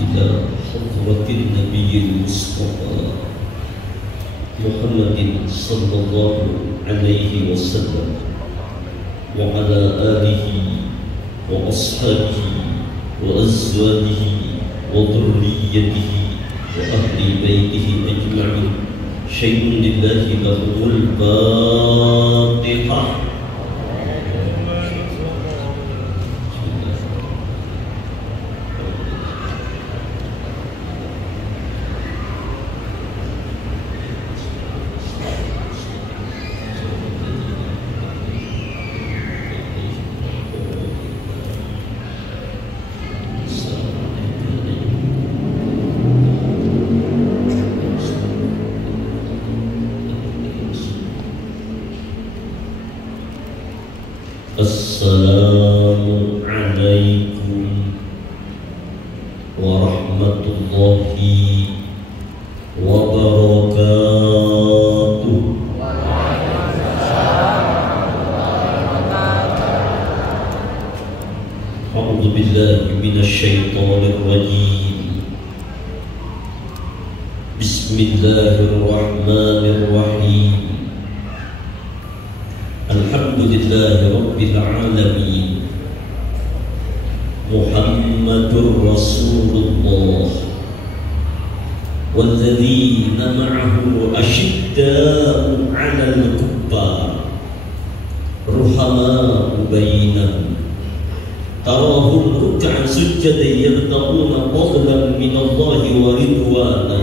إلى حضرة النبي المصطفى محمد صلى الله عليه وسلم وعلى آله وأصحابه وأزواجه وذريته وأهل بيته أجمعين. شيء لله له الفاتحة. Assalamu alaikum warahmatullahi wabarakatuh. A'udzu billahi minasy syaithanir rajim. Bismillahirrahmanirrahim. Alhamdulillahi Rabbil Alamin. Muhammadur Rasulullah walladzina ma'ahu asyidda'u 'alal kuffar ruhama'u bainahum tarahum ruk'an sujjadan yabtaghuna fadlan minallahi wa ridwana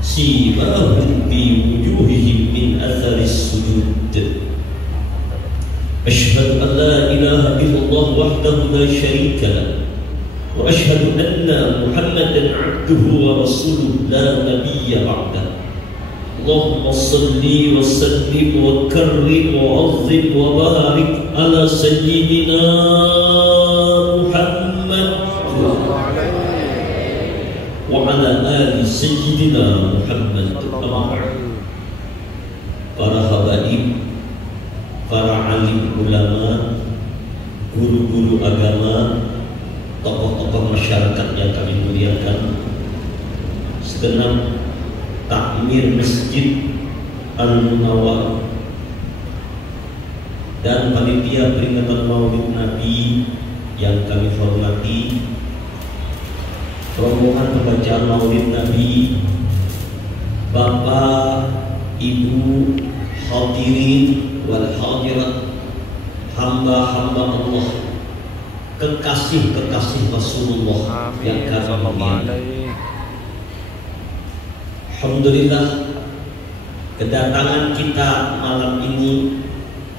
simahum fi wujuhihim min atharis sujud. أشهد أن لا إله إلا الله وحده لا شريك له وأشهد أن محمدا عبده ورسوله لا نبي بعده. اللهم صل وسلم وكرم وعظم وبارك على سيدنا محمد وعلى آل سيدنا محمد. Para habaib, para alim ulama, guru-guru agama, tokoh-tokoh masyarakat yang kami muliakan, segenap takmir Masjid Al-Munawwar dan panitia peringatan Maulid Nabi yang kami hormati, rombongan pembacaan Maulid Nabi, Bapak, Ibu, hadirin wal hadirat, hamba-hamba Allah, kekasih-kekasih Rasulullah yang kami muliakan. Alhamdulillah, kedatangan kita malam ini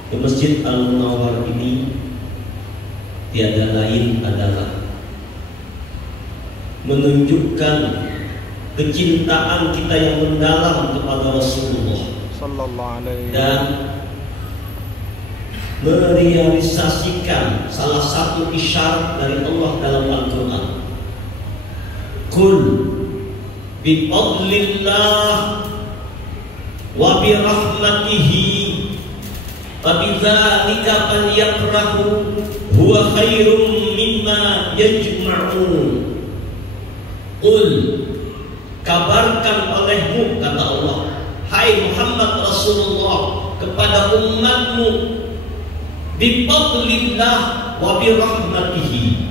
ke Masjid Al-Munawwar ini tiada lain adalah menunjukkan kecintaan kita yang mendalam kepada Rasulullah dan merealisasikan salah satu isyarat dari Allah dalam Al-Quran. Qul bi fadlillah wa bi rahmatihi fa bidzalika falyafrahu huwa khairum mimma yajma'un. Qul, kabarkan olehmu, kata Allah, hai Muhammad Rasulullah, kepada umatmu, bifadlillah wa birahmatihi,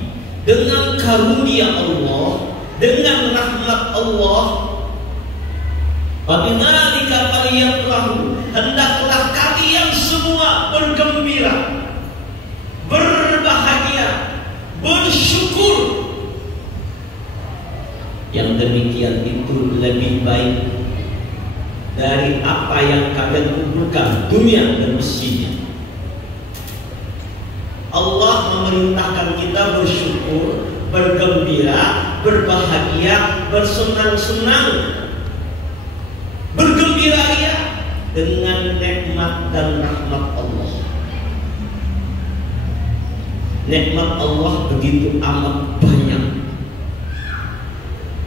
dengan karunia Allah, dengan rahmat Allah, wabinalika falyafrahu, hendaklah kalian semua bergembira, berbahagia, bersyukur. Yang demikian itu lebih baik dari apa yang kalian kumpulkan dunia dan isinya. Allah memerintahkan kita bersyukur, bergembira, berbahagia, bersenang-senang, bergembira ya dengan nikmat dan rahmat Allah. Nikmat Allah begitu amat banyak,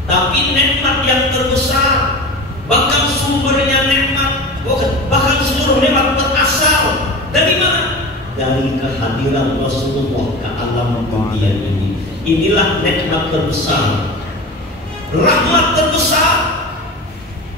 tapi nikmat yang terbesar, bahkan sumbernya nikmat, bahkan seluruh nikmat berasal dari mana? Dari kehadiran Rasulullah ke alam dunia ini. Inilah nikmat terbesar. rahmat terbesar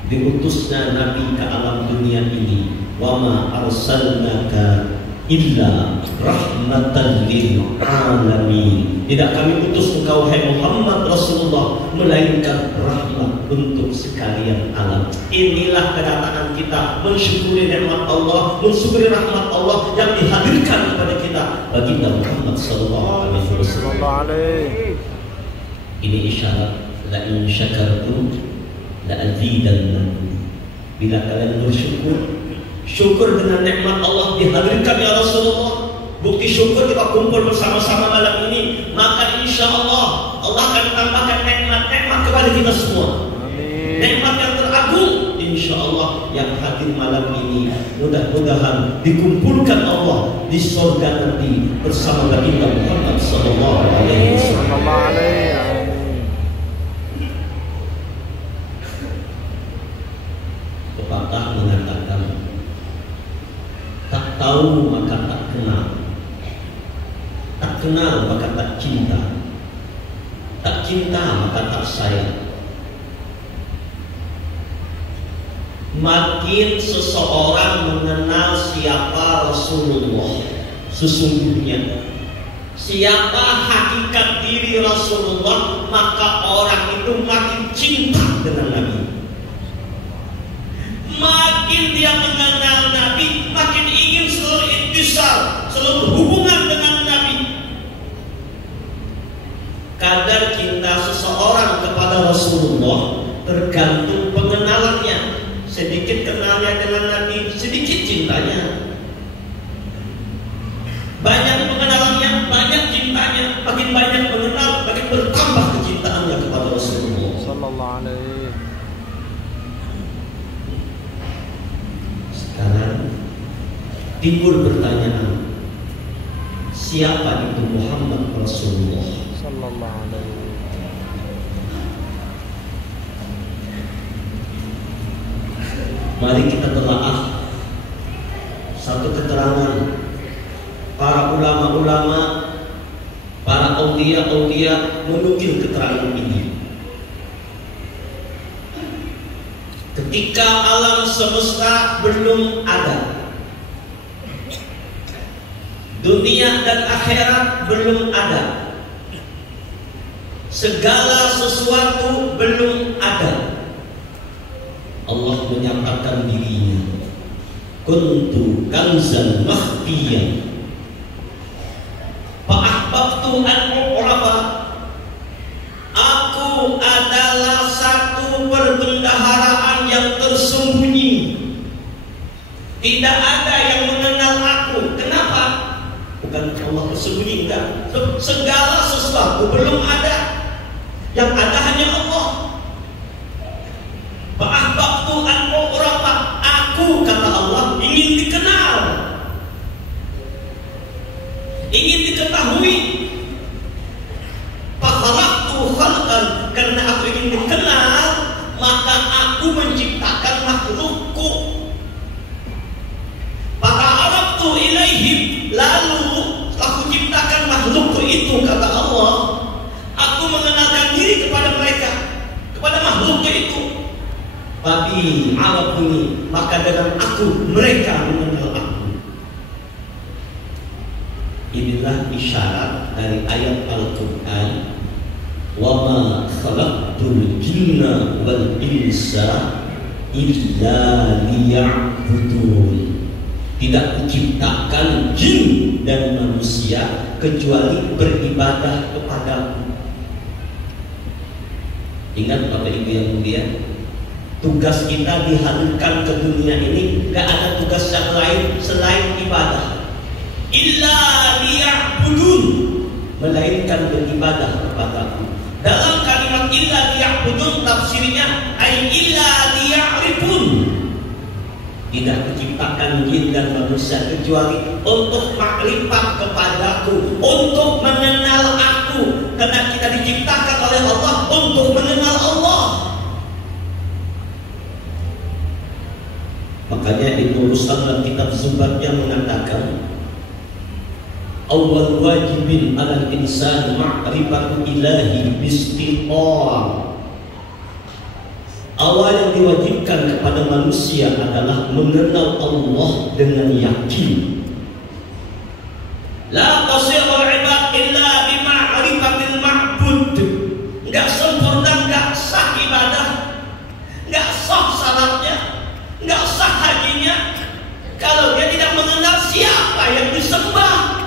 diutusnya Nabi ke alam dunia ini. Wa ma arsalnaka illa rahmatan lil alamin. Tidak kami utus engkau hai Muhammad Rasulullah melainkan rahmat untuk sekalian alam. Inilah kedatangan kita, mensyukuri nikmat Allah, mensyukuri rahmat Allah yang dihadirkan kepada kita baginda Muhammad sallallahu alaihi wasallam. Ini isyarat la in syakartum la azidannakum. Bila kalian bersyukur, syukur dengan nikmat Allah dihadirkan ya Rasulullah. Bukti syukur kita kumpul bersama-sama malam ini, maka insya Allah Allah akan tambahkan nikmat-nikmat kepada kita semua. Amin. Nikmat yang teragung insya Allah yang hadir malam ini. Mudah-mudahan dikumpulkan Allah di surga nanti bersama baginda Muhammad sallallahu alaihi wasallam. Pepatah mengatakan, tak tahu maka tak kenal, tak kenal maka tak cinta, tak cinta maka tak sayang. Makin seseorang mengenal siapa Rasulullah sesungguhnya, siapa hakikat diri Rasulullah, maka orang itu makin cinta dengan Nabi. Makin dia mengenal Nabi, makin ingin seluruh intisal, seluruh hubungan dengan Nabi. Kadar cinta seseorang kepada Rasulullah tergantung pengenalannya. Sedikit kenalnya dengan Nabi, sedikit cintanya. Banyak pengenalannya, banyak cintanya. Makin banyak mengenal, makin bertambah kecintaannya kepada Rasulullah sallallahu alaihi. Sekarang timbul pertanyaan, siapa itu Muhammad Rasulullah sallallahu alaihi? Mari kita telaah satu keterangan para ulama-ulama, para aulia-aulia menukil keterangan ini. Ketika alam semesta belum ada, dunia dan akhirat belum ada, segala sesuatu belum ada, Allah menyatakan dirinya, kuntu kanzan makhfiyan fa'ahbabtu an u'rafa. Aku adalah satu perbendaharaan yang tersembunyi. Tidak ada yang mengenal aku. Kenapa? Bukan Allah tersembunyi, enggak. Segala sesuatu belum ada. Yang ada hanya Allah. Fa'ahbabtu an u'rafa. Aku, kata Allah, ingin dikenal, ingin diketahui. Fakhalaqtu khalqan, karena aku ingin dikenal, maka aku menciptakan makhlukku. Fata'araftu ilaihim, lalu aku ciptakan makhlukku itu, kata Allah, aku mengenalkan diri kepada mereka, kepada makhlukku itu. Babi alaquni, maka dengan aku mereka mengenal aku. Inilah isyarat dari ayat Al-Quran, wa ma khalaqtul jinna wal insa illa liya'budun. Tidak kuciptakan jin dan manusia kecuali beribadah kepadaku. Ingat Bapak Ibu yang mulia, tugas kita dihadirkan ke dunia ini, gak ada tugas yang lain selain ibadah. Illa liya'budun, melainkan beribadah kepadaku. Dalam kalimat illa liya'budun tafsirnya ay illa liya'rifun. Tidak diciptakan jin dan manusia kecuali untuk makrifat kepadaku, untuk mengenal aku. Karena kita diciptakan oleh Allah untuk mengenal Allah. Makanya Ibnu Rustam dalam kitab Zubatnya mengatakan, awal wajibin alal insan ma'rifatu ilahi bistiqam. Awal yang diwajibkan kepada manusia adalah mengenal Allah dengan yakin. La tasirul ibad illa bima'rifatil ma'bud. Enggak sempurna, enggak sah ibadah, enggak sah salatnya, enggak sah hajinya kalau dia tidak mengenal siapa yang disembah.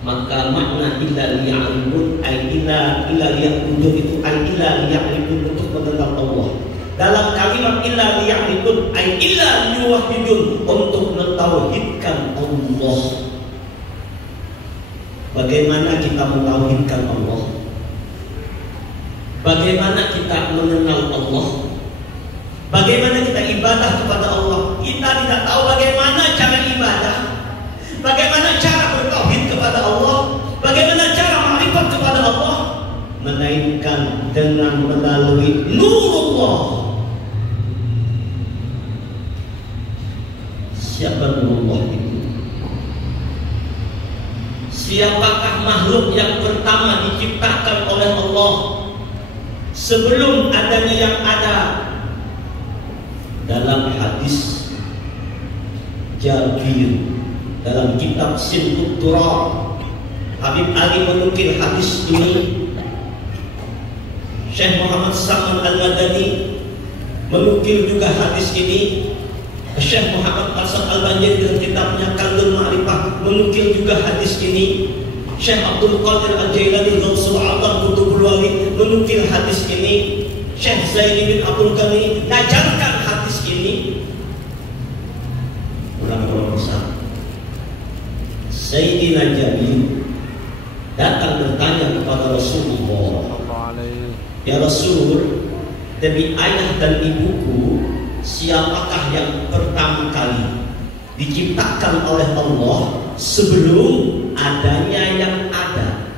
Maka makna illa liya'rifun ay illa liya'budun itu ay illa liya'rifun, untuk mengenal Allah. Dalam kalimat illa liya'rifun ay illa liyuwahhidun, untuk mentauhidkan Allah. Bagaimana kita mentauhidkan Allah? Bagaimana kita mengenal Allah? Bagaimana kita ibadah kepada Allah? Kita tidak tahu bagaimana cara ibadah, bagaimana cara bertauhid kepada Allah, bagaimana cara ma'rifat kepada Allah, melainkan dengan melalui nurullah. Siapa nurullah itu? Siapakah makhluk yang pertama diciptakan oleh Allah sebelum adanya yang ada? Dalam hadis Jabir dalam kitab Simtut Turab, Habib Ali menukil hadis ini. Syekh Muhammad Salman Al-Madani menukil juga hadis ini. Syekh Muhammad Asad Al-Banjari dalam kitabnya Kandul Ma'rifah menukil juga hadis ini. Syekh Abdul Qadir Al-Jailani Ghawsul A'zam Qutbul Wali menukil hadis ini. Syekh Zaini bin Abdul Ghani mengajarkan hadis ini. Ulama besar Sayyidina Jabir datang bertanya kepada Rasulullah, ya Rasul, demi ayah dan ibuku, siapakah yang pertama kali diciptakan oleh Allah sebelum adanya yang ada?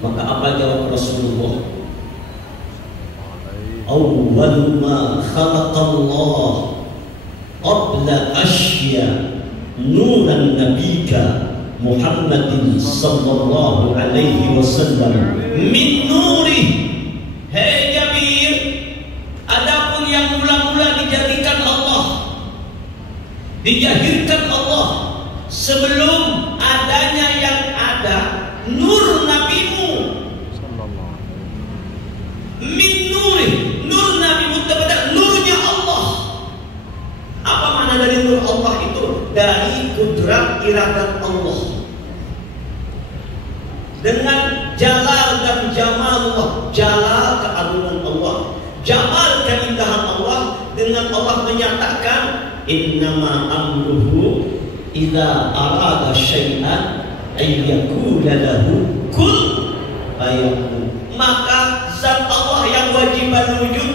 Maka apa jawab Rasulullah? Awwal ma khalaqallah qabla asya nuran nabika Muhammadin sallallahu alaihi wasallam min nurih. Hei Jabir, adapun yang mula-mula dijadikan Allah, dijahirkan Allah sebelum adanya yang ada, nur nabimu min nurih, nur nabimu kepada nurnya Allah. Apa makna dari nur Allah itu? Dari kudrat iradat Allah, dengan jalal dan jamal Allah. Jalal keagungan Allah, jamal keindahan Allah, dengan Allah menyatakan innama amruhu idza arada syai'an ay yaqula lahu kun fayakun. Maka zat Allah yang wajib wujud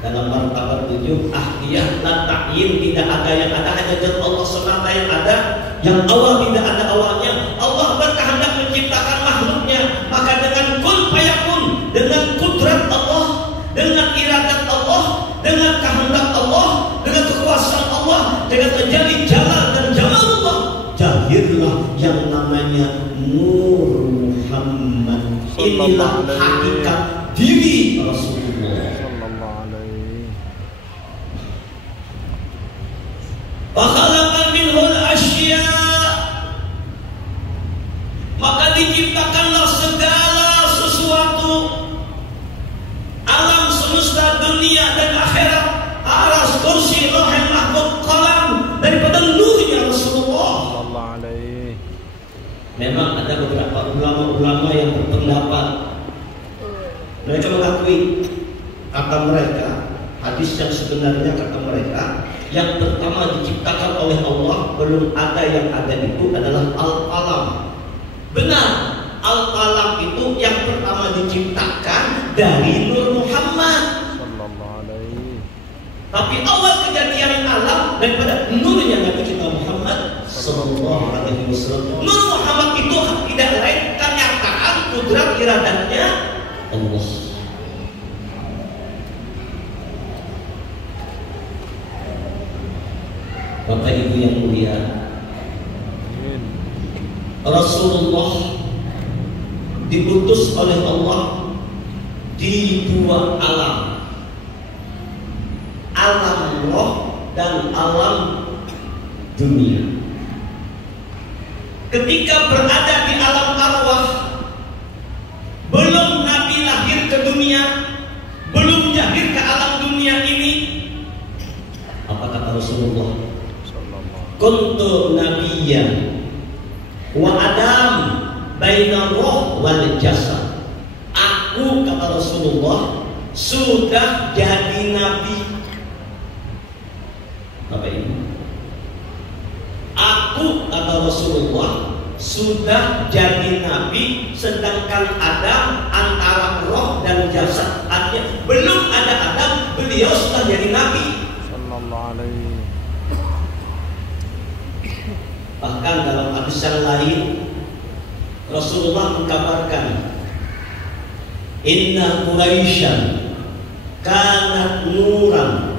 dalam martabat 7 ahdiyah la ta'yin, tidak ada yang ada, hanya zat Allah semata yang ada, yang awal tidak ada awalnya. Allah berkehendak menciptakan makhluknya, maka dengan kun fayakun, dengan kudrat Allah, dengan iradat Allah, dengan kehendak Allah, dengan kekuasaan Allah, dengan terjadi jalal dan jamal Allah, jahirlah yang namanya Nur Muhammad. Inilah hakikat diri Rasulullah. Fakhalaqa minhul asya, maka diciptakanlah segala sesuatu, alam semesta, dunia dan akhirat, aras, kursi, lauh mahfuz, qalam, daripada nurnya Rasulullah. Memang ada beberapa ulama-ulama yang berpendapat, mereka mengakui, kata mereka, hadis yang sebenarnya kata mereka, yang pertama diciptakan oleh Allah belum ada yang ada itu adalah Al-Qalam. Benar, Al-Qalam itu yang pertama diciptakan dari Nur Muhammad. Tapi awal kejadian alam daripada nurnya Nabi kita Muhammad sallallahu alaihi wasallam. Nur Muhammad itu tidak lain kenyataan kudrat iradatnya Allah. Bapak Ibu yang mulia, Rasulullah diutus oleh Allah di dua alam, alam roh dan alam dunia. Ketika berada di alam arwah, belum Nabi lahir ke dunia, belum lahir ke alam dunia ini, apa kata Rasulullah? Kuntu nabiyyan wa Adam baina roh wal jasad. Aku, kata Rasulullah, sudah jadi nabi. Bapak Ibu, aku, kata Rasulullah, sudah jadi nabi, sedangkan Adam antara roh dan jasad. Artinya belum ada Adam, beliau sudah jadi nabi. Bahkan dalam hadis yang lain, Rasulullah mengkabarkan, Inna Quraisyan kanat nuran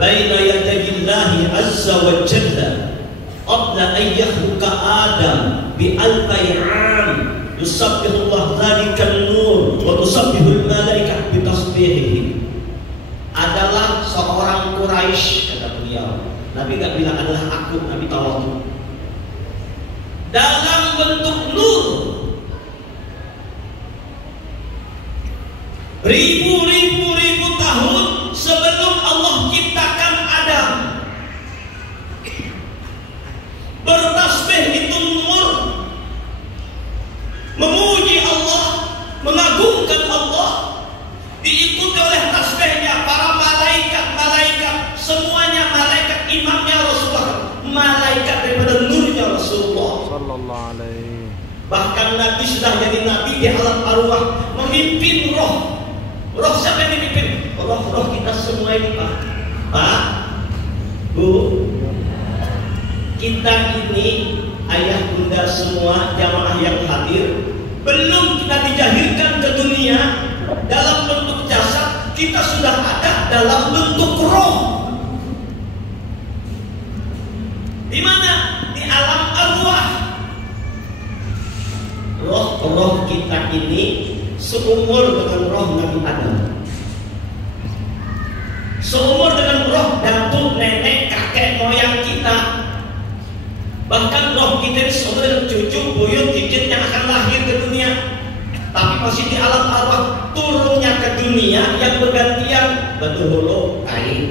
baina yadayillahi azza wa jalla qabla an yakhluqa Adam bi alfi 'am yusabbihullah dzalikal nur wa tusabbihul malaikah bi tasbihihi. Adalah seorang Quraisy, kata beliau. Nabi enggak bilang adalah aku, Nabi tahu. Dalam bentuk nur, ribu tahun sebelum Allah ciptakan Adam. Bertasbih itu nur, memuji Allah, mengagungkan Allah, diikuti oleh tasbihnya para malaikat, semuanya malaikat, imamnya Rasulullah, malaikat daripada nurnya Rasulullah. Bahkan Nabi sudah jadi nabi di alam arwah, memimpin roh. Roh siapa yang dipimpin? Roh kita semua ini, Pak, Bu, kita ini ayah bunda semua jamaah yang hadir, belum kita dijahirkan ke dunia dalam bentuk jasad, kita sudah ada dalam bentuk roh. Di mana? Di alam arwah. Roh kita ini seumur dengan roh Nabi Adam, seumur dengan roh datuk nenek kakek moyang kita. Bahkan roh kita ini seumur dengan cucu buyut cicit yang akan lahir ke dunia. Tapi masih di alam arwah, turunnya ke dunia yang bergantian. Betul kai,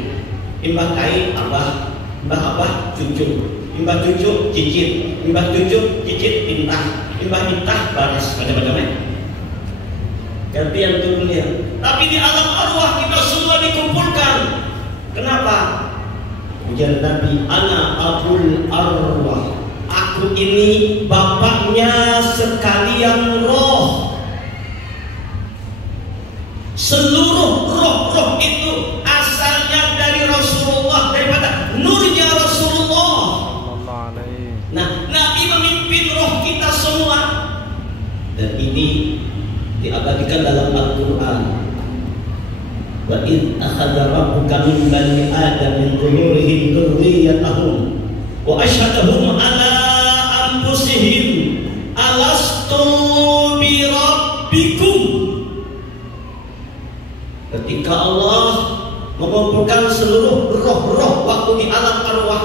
imbah kai abah, imbah abah cucu, imbah cucu cicit, imbah cucu cicit intah, imbah intah baris, macam-macamnya. Gantian turunnya. Tapi di alam arwah kita semua dikumpulkan. Kenapa? Ujar Nabi, ana abul arwah. Aku ini bapaknya sekalian roh. Seluruh roh-roh itu asalnya dari Rasulullah, daripada nurnya Rasulullah. Nah, Nabi memimpin roh kita semua. Dan ini diabadikan dalam Al-Quran. Wa idh akhadha rabbuka min bani Adam min dhuhurihim dhurriyyatahum wa ashhadahum ala anfusihim alastu bi rabbikum. Ketika Allah mengumpulkan seluruh roh-roh waktu di alam arwah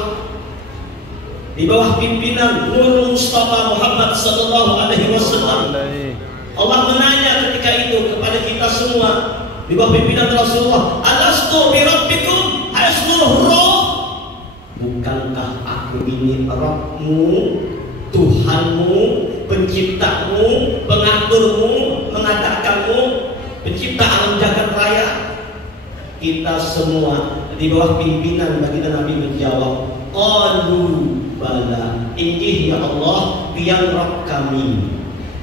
di bawah pimpinan Nur Mustafa Muhammad sallallahu alaihi wasallam, Allah menanya ketika itu kepada kita semua di bawah pimpinan Rasulullah, alastu bi rabbikum, hai seluruh roh, bukankah aku ini Rabbmu, Tuhanmu, penciptamu, pengaturmu, mengadakanmu, pencipta alam jagat raya? Kita semua di bawah pimpinan baginda Nabi menjawab, qalu bala, injih ya Allah, pian Rabb kami,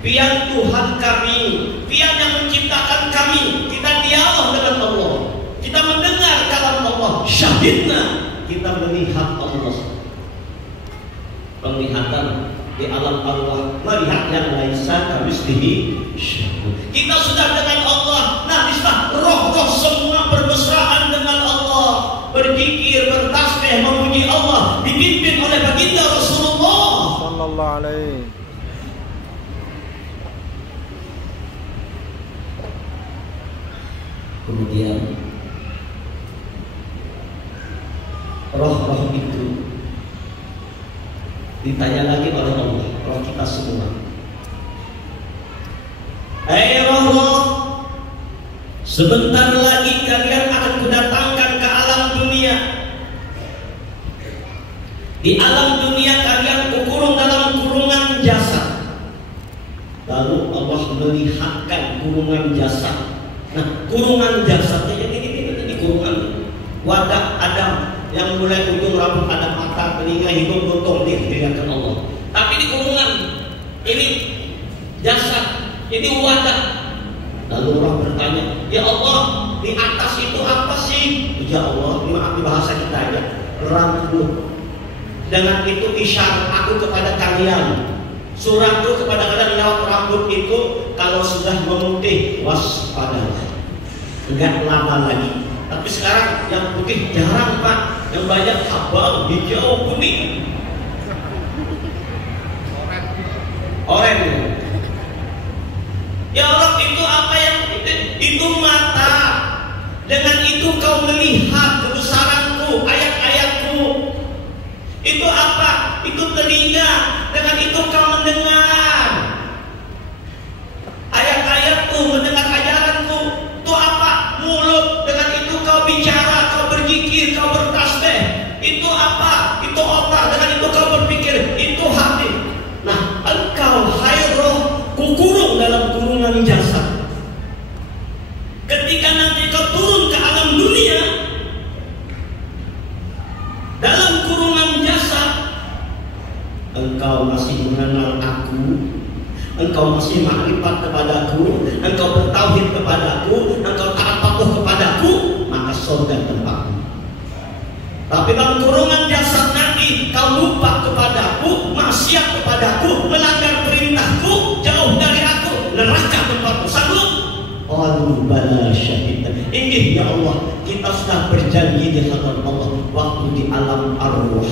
pian Tuhan kami, pian yang menciptakan kami. Kita dialog dengan Allah, kita mendengar kalam Allah, syahidna, kita melihat Allah. Penglihatan di alam arwah, melihat yang laisa kamislihi syai'un. Kita sudah dengan Allah. Nah, disitulah roh-roh semua bermesraan dengan Allah, berzikir, bertasbih, memuji Allah, dipimpin oleh baginda Rasulullah sallallahu alaihi. Kemudian roh-roh itu ditanya lagi oleh Allah, roh kita semua. Hei roh-roh, sebentar lagi kalian akan kudatangkan ke alam dunia. Di alam dunia kalian kukurung dalam kurungan jasad. Lalu Allah melihatkan kurungan jasad. Nah, kurungan jasadnya ini kurungan wadah Adam yang mulai ujung rambut ada mata, telinga, hidung, tutung, dilihatkan Allah. Tapi di kurungan ini jasad, ini wadah. Lalu orang bertanya, ya Allah, di atas itu apa sih? Ya Allah, ini bahasa kita ya, rambut. Dengan itu isyarat aku kepada kalian, suratku kepada kalian lewat rambut itu, kalau sudah memutih waspadalah, enggak lama lagi. Tapi sekarang yang putih jarang Pak, yang banyak abang, hijau, kuning, oranye. Ya Allah, itu apa yang itu mata. Dengan itu kau melihat kebesaranku, ayat-ayatku. Itu apa? Itu telinga. Dengan itu kau mendengar ayat-ayatku, mendengar ajaranku. Itu apa? Mulut. Dengan itu kau bicara, kau berzikir, kau bertasbih. Itu apa? Itu otak. Dengan itu kau berpikir. Itu hati. Nah, engkau hai roh, kukurung dalam kurungan jasad. Ketika nanti kau turun ke alam dunia, dalam kurungan jasad, engkau masih mengenal aku, engkau masih makrifat kepadaku, engkau bertauhid kepadaku, engkau taat patuh kepadaku, maka surga tempatmu. Tapi dalam kurungan jasad nanti kau lupa kepadaku, maksiat kepadaku, melanggar perintahku, jauh dari aku, neraka tempatmu. Sanggup? Qalu bala syahid. Ini ya Allah, kita sudah berjanji di hadapan Allah waktu di alam arwah.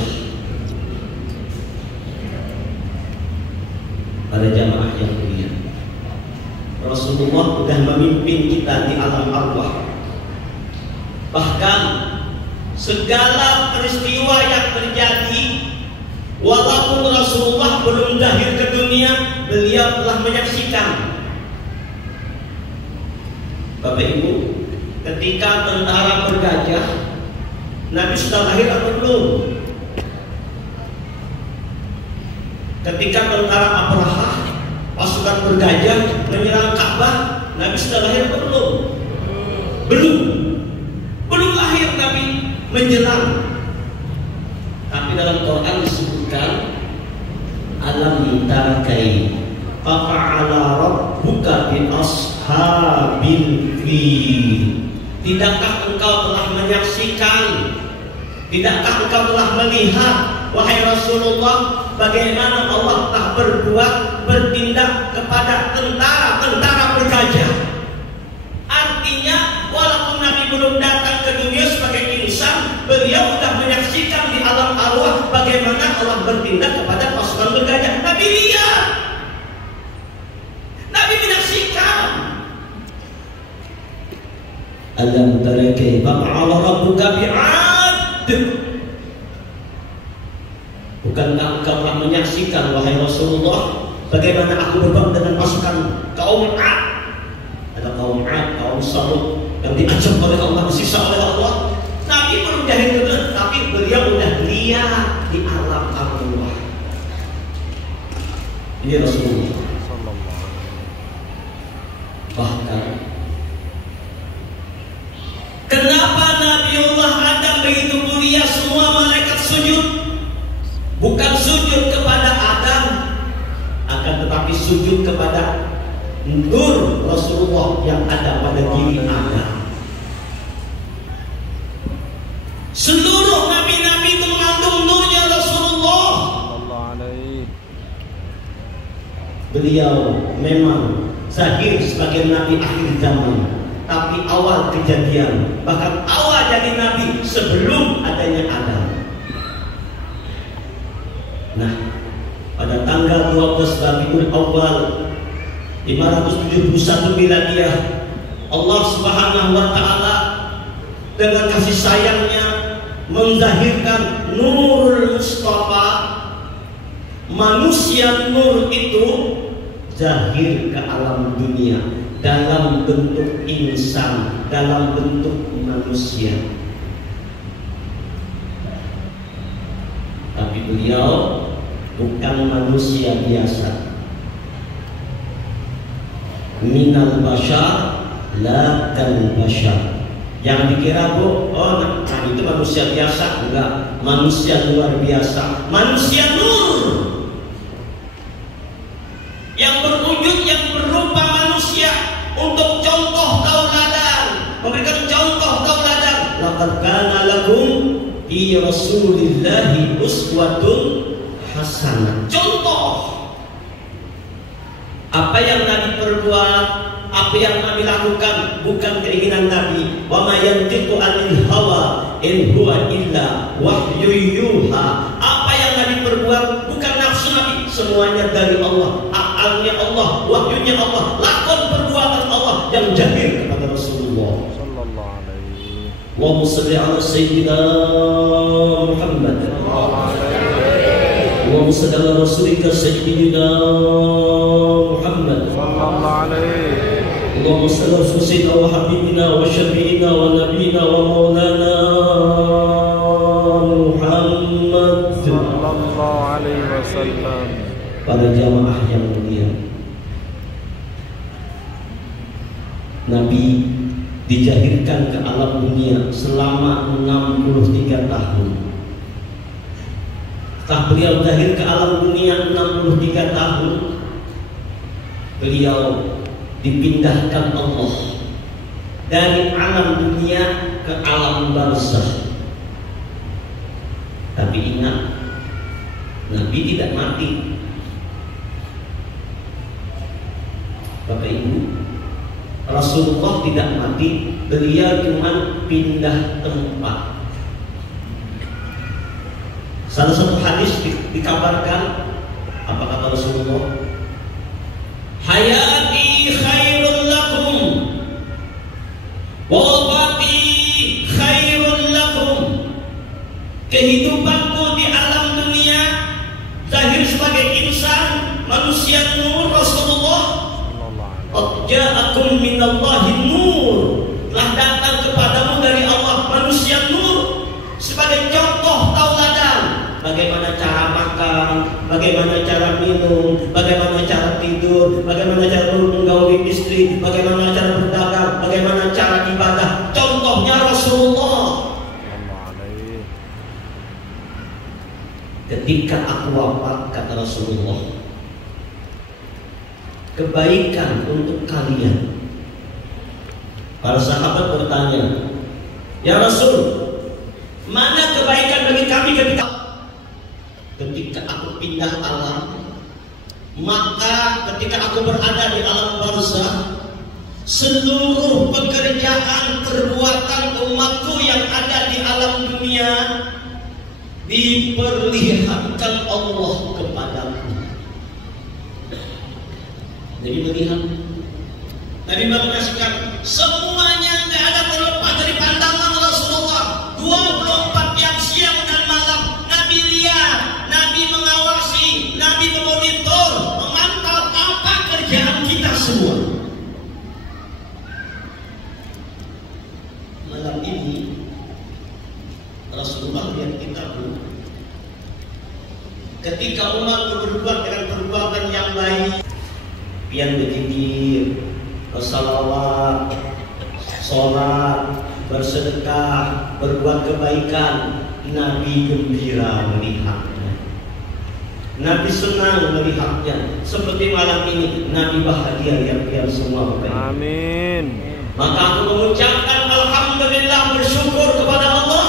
Para jamaah yang mulia, Rasulullah sudah memimpin kita di alam arwah. Bahkan segala peristiwa yang terjadi, walaupun Rasulullah belum lahir ke dunia, beliau telah menyaksikan. Bapak Ibu, ketika tentara bergajah, Nabi sudah lahir atau belum? Ketika tentara Abraha, pasukan bergajah menyerang Ka'bah, Nabi sudah lahir atau belum? Belum. Belum lahir Nabi menjelang. Tapi dalam Quran disebutkan alam tarakai fa'ala rabbuka bi ashabil fil. Tidakkah engkau telah menyaksikan, tidakkah engkau telah melihat, wahai Rasulullah, bagaimana Allah telah bertindak kepada tentara bergajah. Artinya walaupun Nabi belum datang ke dunia sebagai insan, beliau sudah menyaksikan di alam arwah bagaimana Allah bertindak kepada pasukan bergajah. Nabi lihat, Nabi menyaksikan. Alam tara kaifa fa'ala rabbuka bi'ad. Bukankah engkau telah menyaksikan, wahai Rasulullah, bagaimana aku berbuat dengan pasukan kaum Ad? Ada kaum Ad, kaum Samud yang diancam oleh Allah, disiksa oleh Allah. Nabi belum jahit itu, tapi beliau sudah lihat di alam arwah. Ini Rasulullah. Bahkan kenapa Nabiullah Adam begitu mulia, semua malaikat sujud? Bukan sujud kepada Adam, akan tetapi sujud kepada nur Rasulullah yang ada pada diri Adam. Seluruh nabi-nabi itu mengandung nurnya Rasulullah. Beliau memang zahir sebagai nabi akhir zaman, tapi awal kejadian, bahkan awal jadi nabi sebelum adanya Adam. Nah, pada tanggal 12 Rabiul Awal 571 Miladiah, Allah Subhanahu wa Ta'ala dengan kasih sayangnya menzahirkan Nurul Mustafa. Manusia nur itu zahir ke alam dunia dalam bentuk insan, dalam bentuk manusia. Tapi beliau bukan manusia biasa. Minal bashar la kal bashar. Yang dikira bu, oh nah, itu manusia biasa. Enggak, manusia luar biasa, manusia nur yang berwujud, yang berupa manusia, untuk contoh tauladan, memberikan contoh tauladan. Laqad kana lakum fi Rasulillahi uswatun hasanah. Contoh apa yang Nabi perbuat, apa yang Nabi lakukan, bukan keinginan Nabi. Wa ma yantiqu 'anil hawa in huwa illa wahyu yuha. Apa yang Nabi perbuat bukan nafsu Nabi, semuanya dari Allah. Akalnya Allah, wahyunya Allah, lakon perbuatan Allah yang jahir kepada Rasulullah sallallahu alaihi. Allahumma shalli ala sayyidina Muhammad. Allahumma shalli ala rasulika sayyidina Muhammad sallallahu alaihi. Allahumma shalli ala sayyidina wa habibina wa syafi'ina wa nabiyina wa maulana Muhammad sallallahu alaihi wasallam. Para jamaah yang mulia, Nabi dijahirkan ke alam dunia selama 63 tahun. Setelah beliau jahir ke alam dunia 63 tahun, beliau dipindahkan Allah dari alam dunia ke alam barzakh. Tapi ingat, Nabi tidak mati. Bapak Ibu, Rasulullah tidak mati, beliau cuma pindah tempat. Salah satu hadis dikabarkan, apa kata Rasulullah? Hayati khairul lakum wa wafati khairul lakum. Kehidupanku di alam dunia zahir sebagai insan, manusia nur Rasulullah. Ja'akum minallahi nur, telah datang kepadamu dari Allah manusia nur, sebagai contoh tauladan. Bagaimana cara makan, bagaimana cara minum, bagaimana cara tidur, bagaimana cara menggauli istri, bagaimana cara berdagang, bagaimana cara ibadah. Contohnya Rasulullah. Ketika aku wafat, kata Rasulullah, kebaikan untuk kalian. Para sahabat bertanya, ya Rasul, mana kebaikan bagi kami ketika aku pindah alam? Maka ketika aku berada di alam barzakh, seluruh pekerjaan perbuatan umatku yang ada di alam dunia diperlihatkan Allah kepadaku. Jadi melihat, Nabi menyaksikan semuanya, tidak ada terlepas dari pandangan Rasulullah. 24 jam siang dan malam Nabi lihat, Nabi mengawasi, Nabi memonitor, memantau apa kerjaan kita semua. Malam ini Rasulullah lihat kita pun, ketika umat berbuat dengan perbuatan yang baik, pian berzikir, bersalawat, sholat, bersedekah, berbuat kebaikan, Nabi gembira melihatnya. Nabi senang melihatnya. Seperti malam ini, Nabi bahagia lihat kalian semua. Amin. Maka aku mengucapkan alhamdulillah, bersyukur kepada Allah,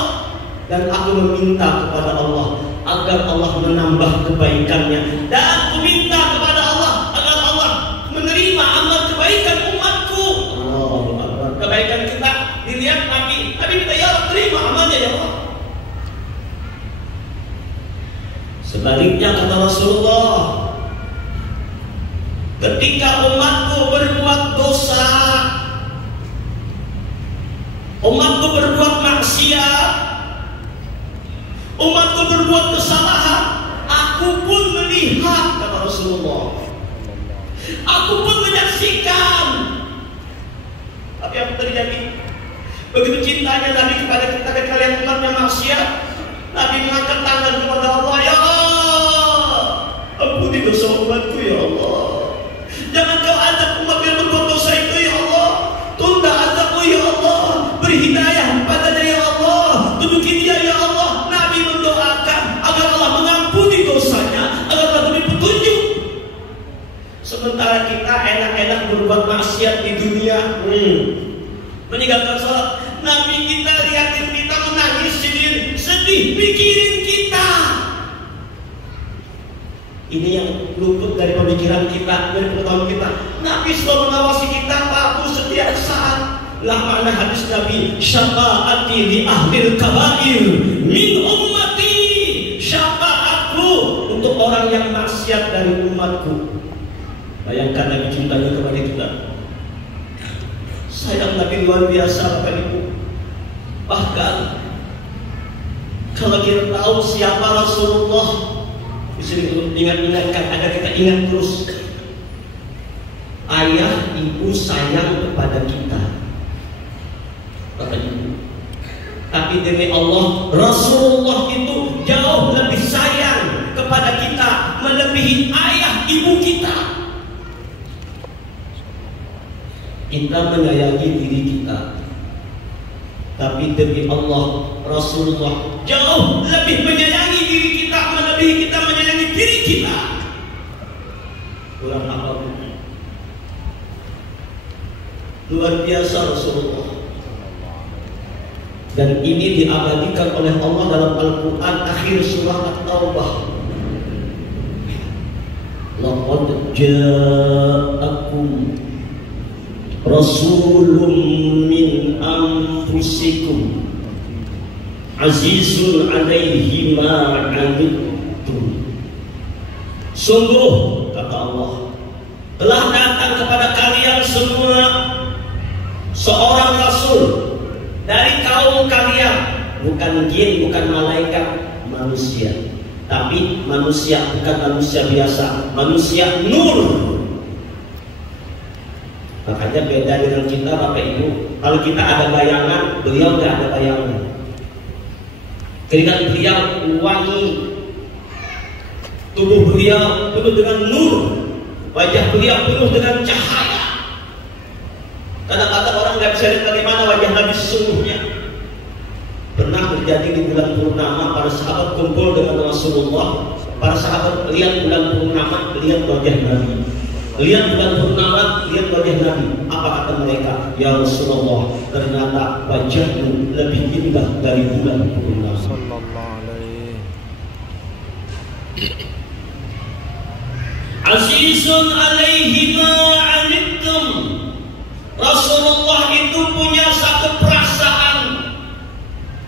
dan aku meminta kepada Allah agar Allah menambah kebaikannya, dan meminta kepada Allah agar Allah menerima amal kebaikan umatku. Allahu Akbar. Kebaikan kita dilihat Nabi kita, ya Allah, terima amalnya ya Allah. Sebaliknya kata Rasulullah, ketika umatku berbuat dosa, umatku berbuat maksiat, umatku berbuat kesalahan, aku pun melihat, kata Rasulullah, aku pun menyaksikan. Tapi apa terjadi? Begitu cintanya Nabi kepada kita, kalian umatnya maksiat, Nabi mengangkat tangan kepada Allah, ya Allah, ampuni dosa umatku ya Allah. Jangan kau azab umat yang berbuat dosa itu ya Allah. Tunda azabmu ya Allah. Beri hidayah padanya ya Allah. Tunjuki dia ya Allah. Nabi mendoakan agar Allah mengampuni dosanya, agar Allah beri petunjuk. Sementara kita enak-enak berbuat maksiat di dunia, meninggalkan sholat. Nabi kita lihatin kita menangis sedih, mikirin kita. Ini yang luput dari pemikiran kita, dari pengetahuan kita. Nabi selalu mengawasi kita, Pak, setiap saat. Lah makna hadis Nabi, syafaati li ahlil kabair min ummati. Syafaatku untuk orang yang maksiat dari umatku. Bayangkan Nabi cintanya kepada kita. Sayang Nabi luar biasa, Bapak Ibu. Bahkan kalau kita tahu siapa Rasulullah, disini ingat-ingatkan agar kita ingat terus. Ayah ibu sayang kepada kita, Bapak Ibu. Tapi demi Allah, Rasulullah itu jauh lebih sayang kepada kita, melebihi ayah ibu kita. Kita menyayangi diri kita, tapi demi Allah, Rasulullah jauh lebih menyayangi diri kita, melebihi kita menyayangi diri kita. Kurang apa pun. Luar biasa Rasulullah. Dan ini diabadikan oleh Allah dalam Al-Quran akhir surah At-Taubah. Laqad ja'akum rasulun min anfusikum azizun alaihi ma anittum. Sungguh, kata Allah, telah datang kepada kalian semua seorang rasul dari kaum kalian, bukan jin, bukan malaikat, manusia. Tapi manusia, bukan manusia biasa, manusia nur. Makanya beda dengan kita, Bapak Ibu. Kalau kita ada bayangan, beliau tidak ada bayangan. Keringat beliau wangi, tubuh beliau penuh dengan nur, wajah beliau penuh dengan cahaya. Kadang-kadang orang nggak bisa lihat bagaimana wajah Nabi sesungguhnya. Pernah terjadi di bulan purnama, para sahabat kumpul dengan Rasulullah. Para sahabat lihat bulan purnama, lihat wajah Nabi. Lihat bulan purnama, lihat wajah Nabi. Apa kata mereka? Ya Rasulullah, ternyata wajahmu lebih indah dari bulan purnama. Azizun alaihi ma anittum. Rasulullah itu punya satu perasaan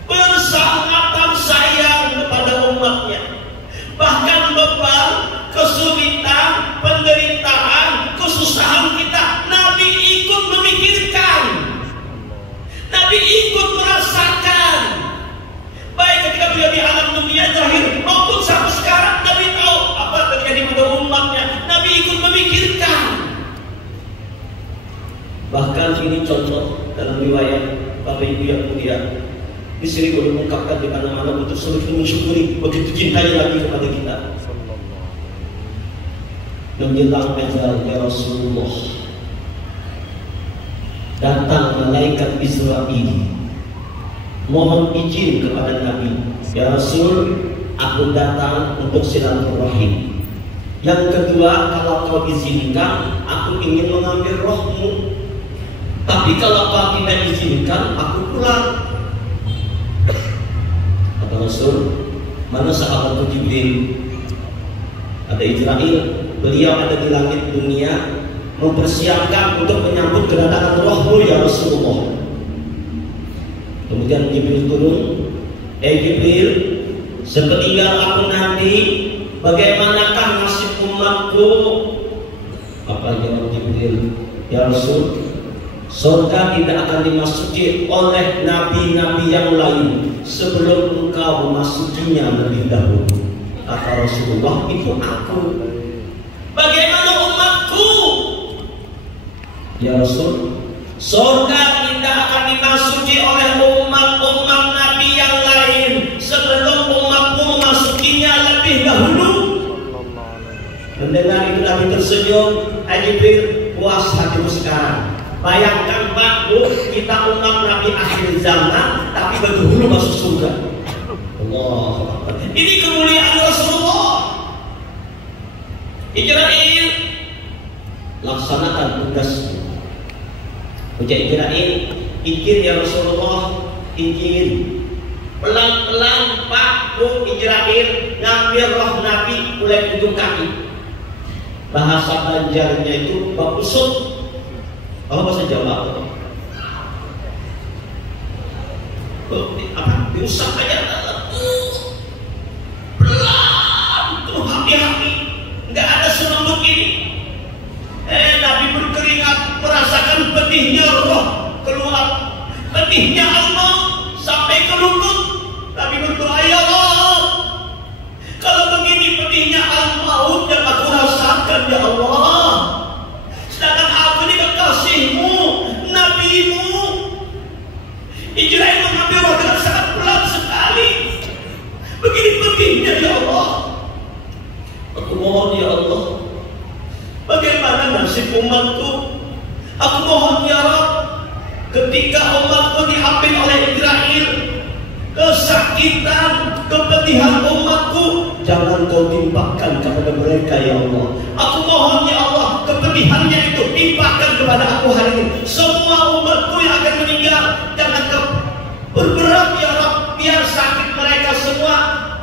persahabatan sayang kepada umatnya. Bahkan beban, kesulitan, penderitaan, kesusahan kita, Nabi ikut memikirkan, Nabi ikut merasakan. Baik ketika beliau di alam dunia terakhir maupun sampai sekarang, Nabi tahu apa terjadi pada umatnya. Nabi ikut memikirkan. Bahkan ini contoh dalam riwayat Bapak Ibu yang mulia. Di sini boleh mengungkapkan di mana-mana untuk selalu mensyukuri begitu cintanya Nabi kepada kita. Menjelang ajal ya Rasulullah, datang malaikat Israil, mohon izin kepada Nabi, ya Rasul, aku datang untuk silaturahim. Yang kedua, kalau kau izinkan, aku ingin mengambil rohmu. Tapi kalau kau tidak izinkan, aku pulang. Kata Rasul, mana sahabat Jibril? Ada Israil, beliau ada di langit dunia, mempersiapkan untuk menyambut kedatangan rohmu ya Rasulullah. Kemudian Jibril turun, Jibril, sepeninggal aku nanti, bagaimanakah nasib umatku? Apa jawab Jibril? Ya Rasul, Surga tidak akan dimasuki oleh nabi-nabi yang lain sebelum engkau memasukinya lebih dahulu. Kata Rasulullah, itu aku. Bagaimana umatku? Ya Rasul, surga tidak akan dimasuki oleh umat-umat nabi yang lain sebelum umatmu memasukinya lebih dahulu. Mendengar itu Nabi tersenyum. Jibril, puas hatimu sekarang. Bayangkan Pak Bu, kita umat Nabi akhir zaman, tapi berdahulu masuk surga. Allah, ini kemuliaan Rasulullah. Ijrail, laksanakan tugasmu. Ujar Ijrail, izin ya Rasulullah, izin. Pelan-pelan Pak Bu Ijrail ngambil roh Nabi mulai ujung kaki. Bahasa Banjarnya itu bab usut. Kalau bahasa Jawa apa? Diusap aja. Pelan tuh, hati-hati. Nggak ada selembut ini. Nabi berkeringat, merasakan pedihnya roh keluar, pedihnya Allah sampai ke lutut. Nabi berdoa, ya Allah, kalau begini pedihnya al-maut yang aku rasakan ya Allah, sedangkan aku ini kekasihmu, nabimu. Ijrail mengambil roh dengan sangat pelan sekali. Begini pedihnya ya Allah. Aku mohon ya Allah, bagaimana nasib umatku? Aku mohon ya Rabb, ketika umatku diambil oleh Ijrail, kesakitan, kepedihan umatku, jangan kau timpakan kepada mereka ya Allah. Aku mohon ya Allah, kepedihannya itu timpakan kepada aku hari ini. Semua umatku yang akan meninggal, jangan kau bergerak ya Rabb, biar sakit mereka semua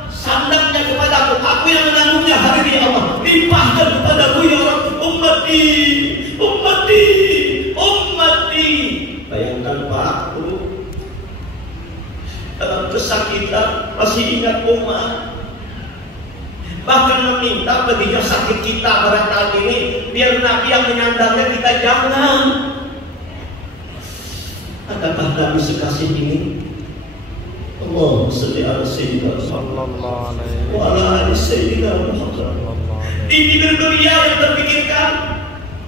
sandangnya kepada aku. Aku yang menanggungnya hari ini ya Allah. Limpahkan kepadaku ya Rabb. Ummati, ummati, ummati. Bayangkan Pak, dalam kesakitan masih ingat umat, bahkan meminta pedihnya sakit kita pada saat ini, biar Nabi yang menyandarnya, kita jangan. Adakah Nabi sekasih ini? Allahumma sholli ala sayyidina sallallahu alaihi wa ala ali sayyidina Muhammad. Di bibir beliau yang terpikirkan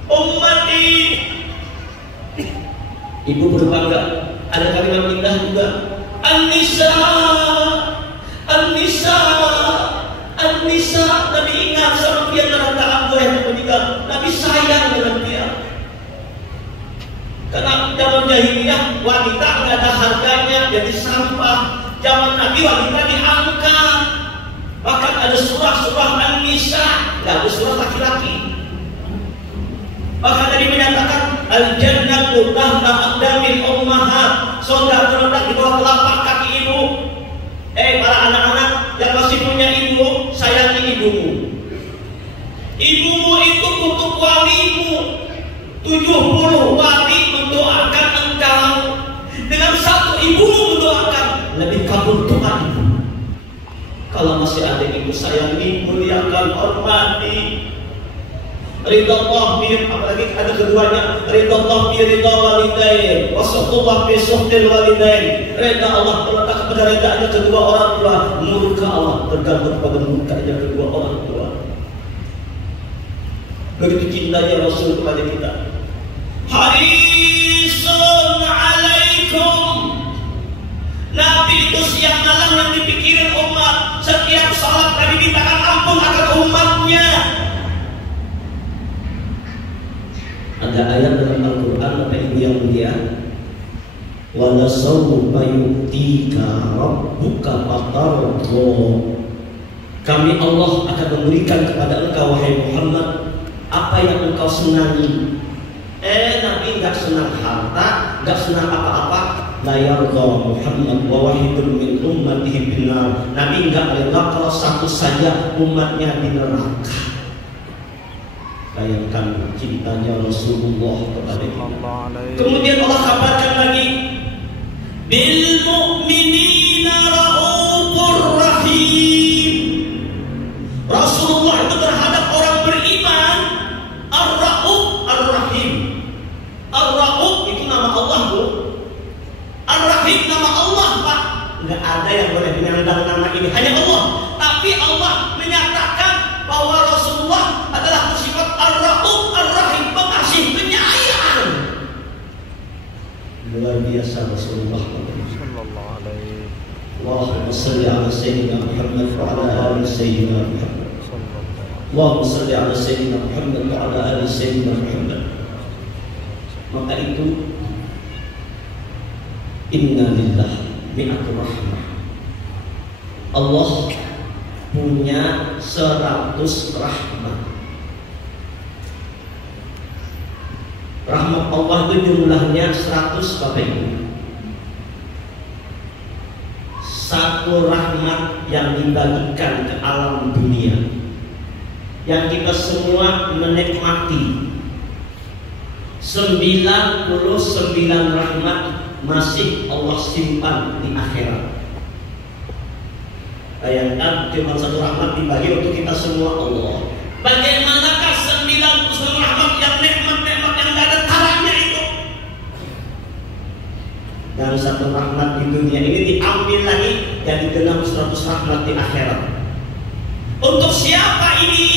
ummati. Ibu berbangga, ada kalimat indah juga. An-Nisa, An-Nisa, An-Nisa. Nabi ingat sama dia neraka Abu yang meninggal. Nabi sayang dengan dia. Karena zaman jahiliyah wanita nggak ada harganya, jadi sampah. Zaman Nabi wanita diangkat. Bahkan ada surah-surah An-Nisa, nggak ada surah laki-laki. Bahkan tadi menyatakan al-jannatu tahta aqdamil ummahat. Saudara-saudara di bawah telapak kaki ibu. Para anak-anak yang masih punya ibu, sayangi ibumu. Ibumu itu untuk walimu. 70 wali mendoakan engkau. Dengan satu ibumu mendoakan, lebih kabul doa ibu. Kalau masih ada ibu sayangi, muliakan, hormati. Ridha Allah bi, apalagi ada keduanya, ridha Allah bi ridha walidain, wasatullah bi suhtil walidain. Ridha Allah terletak pada ridhanya kedua orang tua, murka Allah tergantung pada murkanya kedua orang tua. Begitu cintanya Rasul kepada kita. Harisun alaikum. Nabi itu siang malam yang dipikirin umat. Setiap salat Nabi mintakan ampun akan umatnya. Ada ayat dalam Al-Quran, Bapak Ibu yang mulia, wala sawfa yu'tika rabbuka fatarda. Kami Allah akan memberikan kepada engkau wahai Muhammad apa yang engkau senangi. Nabi enggak senang harta, enggak senang apa-apa. La yarda Muhammad wa wahidun min ummatihi binar. Nabi enggak rela kalau satu saja umatnya di neraka. Bayangkan cintanya Rasulullah kepada kita. Kemudian Allah kabarkan lagi, bil mu'minina raufur rahim. Rasulullah itu terhadap orang beriman ar-rauf ar-rahim. Ar-rauf itu nama nggak ada yang boleh menyandang nama ini, hanya Allah. Tapi Allah menyatakan bahwa Rasulullah adalah bersifat Ar-Rauf Ar-Rahim, pengasih, penyayang. Luar biasa Rasulullah sallallahu alaihi. Allahumma salli ala sayyidina Muhammad wa ala ali sayyidina Muhammad. Allahumma salli ala sayyidina Muhammad wa ala ali sayyidina Muhammad. Maka itu inna lillahi mi'atul rahmah. Allah punya 100 rahmat. Rahmat Allah itu jumlahnya 100 Bapak Ibu. Satu rahmat yang dibagikan ke alam dunia, yang kita semua menikmati. 99 rahmat masih Allah simpan di akhirat. Bayangkan cuma satu rahmat dibagi untuk kita semua Allah. Bagaimanakah 99 rahmat yang nikmat-nikmat yang tidak ada taranya itu? Dan satu rahmat di dunia ini diambil lagi jadi genap 100 rahmat di akhirat. Untuk siapa ini?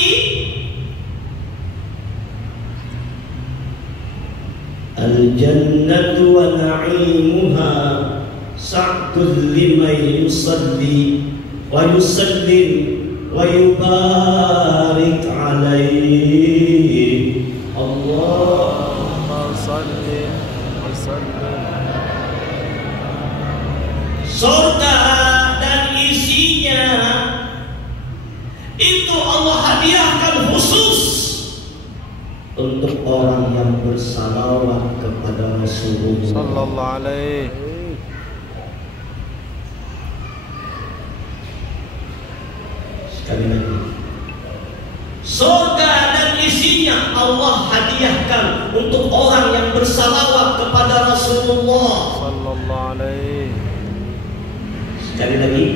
Al-jannatu wa na'imuha sa'dul liman yusalli wa yusallim wa yubarik alaihi. Allahumma salli wa sallim. Surga dan isinya itu Allah hadiahkan khusus untuk orang yang bersalawat kepada Rasulullah sallallahu alaihi. Sekali lagi, surga dan isinya Allah hadiahkan untuk orang yang bersalawat kepada Rasulullah sallallahu alaihi. Sekali lagi,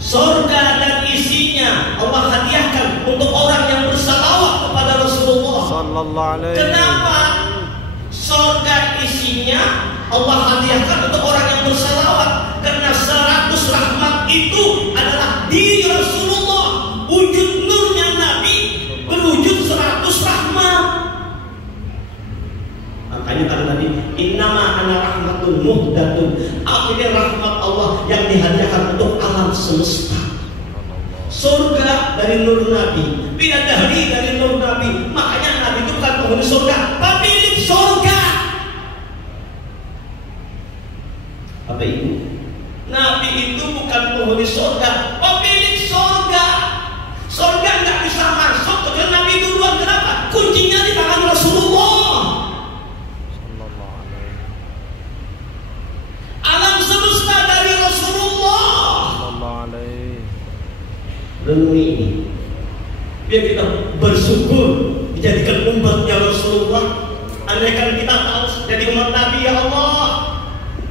surga dan isinya Allah hadiahkan untuk orang yang bersalawat kepada Rasulullah sallallahu alaihi. Kenapa? Surga isinya Allah hadiahkan untuk orang yang bersalawat karena 100 rahmat itu adalah diri Rasulullah, wujud nurnya Nabi berwujud 100 rahmat. Makanya kata Nabi, innama ana rahmatun muhdatun. Akhirnya rahmat Allah yang dihadiahkan untuk alam semesta. Surga dari nur Nabi, bidadari dari nur Nabi. Makanya Nabi itu bukan penghuni surga, pemilik surga. Apa itu? Nabi itu bukan penghuni surga, pemilik surga. Surga nggak bisa masuk kecuali Nabi itu duluan. Kenapa? Kuncinya di tangan Rasulullah. Alam semesta dari Rasulullah. Renungi ini, biar kita bersyukur dijadikan umatnya Rasulullah. Andaikan kita tahu jadi umat Nabi, ya Allah,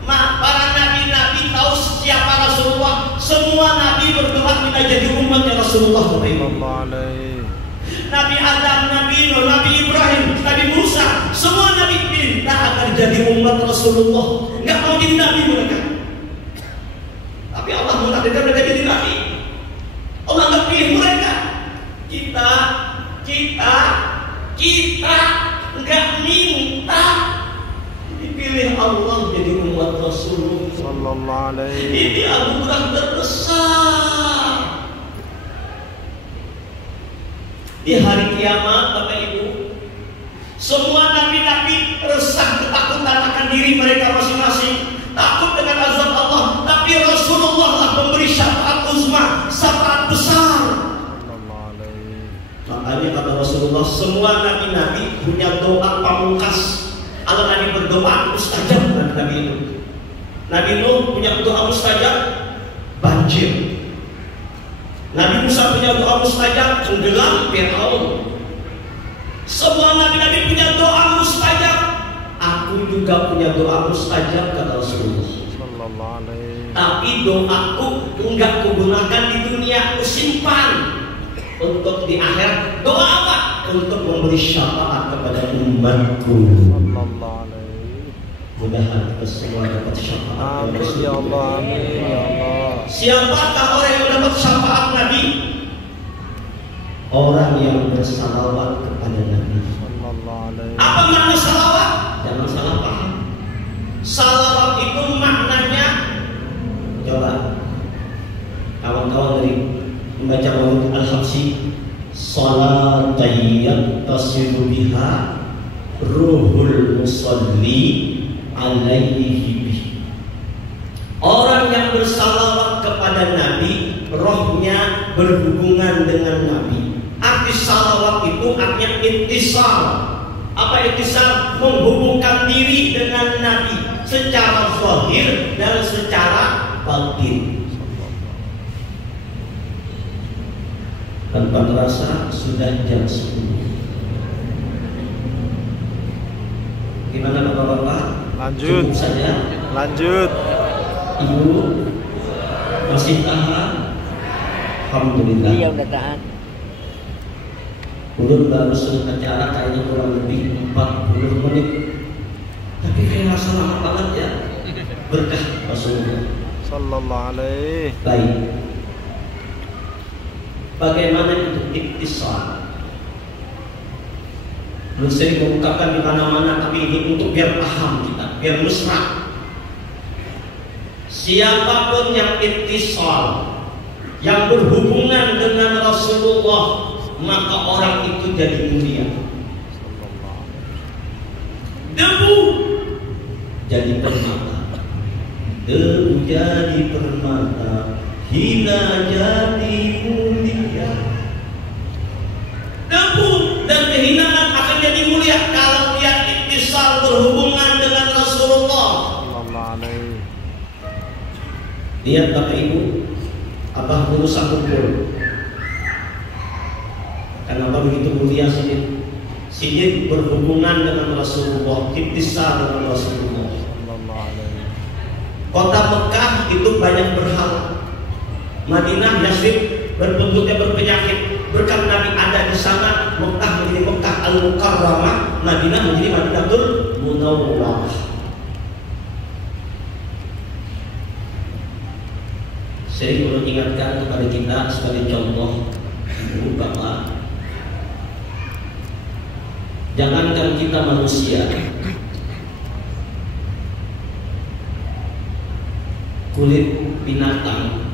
para nabi-nabi tahu siapa Rasulullah. Semua nabi berdoa kita jadi umatnya Rasulullah. Nabi Adam, Nabi Nuh, Nabi Ibrahim, Nabi Musa, semua nabi minta agar jadi umat Rasulullah. Nggak mau jadi nabi mereka, tapi Allah menakdirkan mereka jadi nabi. Allah nggak pilih mereka. Kita nggak minta, dipilih Allah jadi umat Rasulullah sallallahu alaihi. Ini anugerah terbesar. Di hari kiamat, Bapak Ibu, semua nabi-nabi resah ketakutan akan diri mereka masing-masing, takut dengan azab Allah. Tapi Rasulullah lah memberi syafaat uzma, syafaat besar. Makanya kata Rasulullah, semua nabi-nabi punya doa pamungkas. Kalau Nabi berdoa mustajab, Nabi itu. Nabi Nuh punya doa mustajab, banjir. Nabi Musa punya doa mustajab, tenggelam Fir'aun. Semua nabi-nabi punya doa mustajab. Aku juga punya doa mustajab, kata Rasulullah. Tapi doaku enggak kugunakan di dunia, aku simpan untuk di akhirat. Doa apa? Untuk memberi syafaat kepada umatku. Mudah-mudahan kita semua dapat syafaat. Amin ya Allah, amin ya Allah. Siapakah orang yang mendapat syafaat Nabi? Orang yang bersalawat kepada Nabi. Apa makna salawat? Jangan salah paham. Salawat itu maknanya, coba kawan-kawan dari membaca Maulid Al-Habsyi, salatan tasiru biha ruhul musalli alaihi. Orang yang bersalawat kepada Nabi, rohnya berhubungan dengan Nabi. Arti salawat itu artinya ittisal. Apa ittisal? Menghubungkan diri dengan Nabi secara zahir dan secara batin. Tanpa terasa sudah jam 10. Gimana Bapak-bapak? Lanjut. Cukup saja. Lanjut. Ibu masih tahan? Alhamdulillah. Iya udah tahan. Ulun baru selesai acara kayaknya kurang lebih 40 menit. Tapi kayak rasa lama banget ya. Berkah Rasulullah Sallallahu alaihi. Baik. Bagaimana itu ittisal? Belum sering mengungkapkan di mana-mana, tapi ini untuk biar paham kita, biar mesra. Siapapun yang ittisal, yang berhubungan dengan Rasulullah, maka orang itu jadi mulia. Debu jadi permata, debu jadi permata, hina jadi mulia. Debu dan kehinaan akan jadi mulia kalau dia ittisal, berhubungan dengan Rasulullah. Lihat Bapak Ibu, Abah Guru Sakumpul. Kenapa begitu mulia Sidin? Sidin berhubungan dengan Rasulullah, ittisal dengan Rasulullah. Kota Mekah itu banyak berhala. Madinah, Yasrib berbentuknya berpenyakit. Berkat Nabi ada di sana, Mekah menjadi Mekah Al-Mukarramah, Madinah menjadi Madinatul Munawwarah. Saya perlu ingatkan kepada kita sebagai contoh, Ibu Bapak, jangankan kita manusia, kulit binatang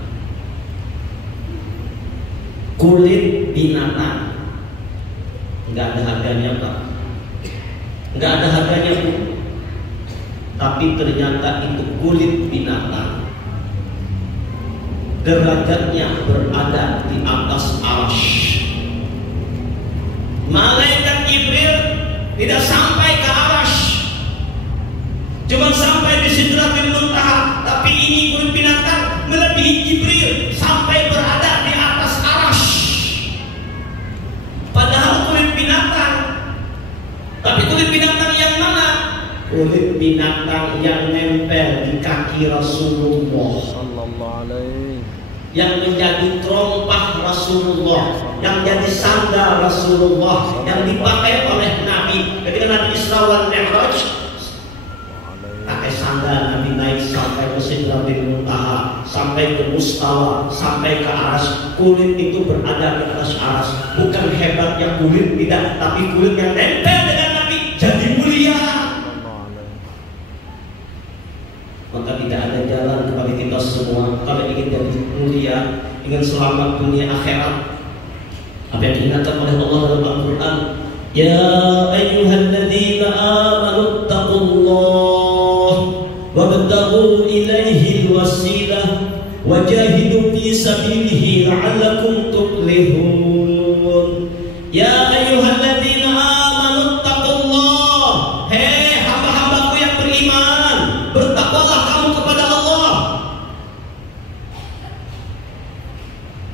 nggak ada harganya Pak, nggak ada harganya Bu. Tapi ternyata itu kulit binatang derajatnya berada di atas arsy. Malaikat Jibril tidak sampai ke arsy, cuma sampai di Sidratil Muntaha. Tapi ini kulit binatang melebihi Jibril sampai berada di atas arsy. Padahal kulit binatang, tapi kulit binatang yang mana? Kulit binatang yang nempel di kaki Rasulullah Sallallahu Alaihi, yang menjadi terompah Rasulullah, yang jadi sandal Rasulullah, yang dipakai oleh Nabi ketika Nabi Isra wal Mi'raj. Pakai sandal Nabi naik sampai ke Sidratil Muntaha, sampai ke Mustawa, sampai ke arsy. Kulit itu berada di atas arsy. Bukan hebatnya kulit, tidak, tapi kulit yang nempel dengan Nabi jadi mulia. Maka tidak ada jalan kepada kita semua kalau ingin jadi mulia, ingin selamat dunia akhirat. Apa yang diingatkan oleh Allah dalam Al-Quran, ya ayyuhalladzina amanu taqullah wabtaghu ilaihi wasilah wajahidu fi sabilihi la'allakum tuflihun. Ya ayyuhalladzina amanu taqullah, hei hamba-hambaku yang beriman, bertakwalah kamu kepada Allah.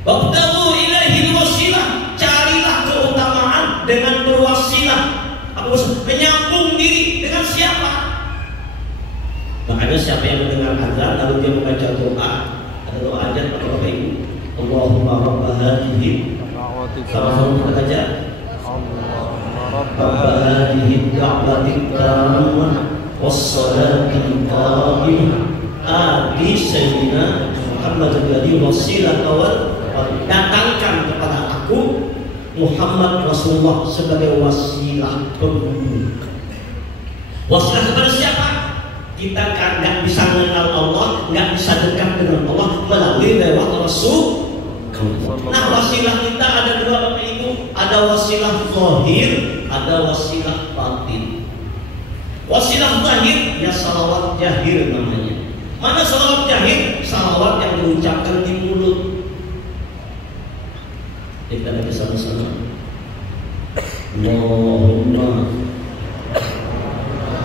Wabtaghu ilaihi wasilah, carilah keutamaan dengan berwasilah. Menyambung diri dengan siapa? Makanya siapa yang mendengar azan lalu dia membaca doa, ada doa aja Bapak Ibu. Allahumma rabba hadhihi, sama-sama kita baca. Rabba hadhihi da'watit tammah wassalatul qa'imah ati sayyidina Muhammad alladhi wasilah wal datangkan kepada aku Muhammad Rasulullah sebagai wasilah penghubung. Wasilah kepada siapa? Kita nggak bisa mengenal Allah, nggak bisa dekat dengan Allah melalui lewat Rasul. Nah, wasilah kita ada dua, Bapak Ibu. Ada wasilah zahir, ada wasilah batin. Wasilah zahir ya salawat jahir namanya. Mana salawat jahir? Salawat yang diucapkan di mulut. Kita lagi sama-sama. Allahumma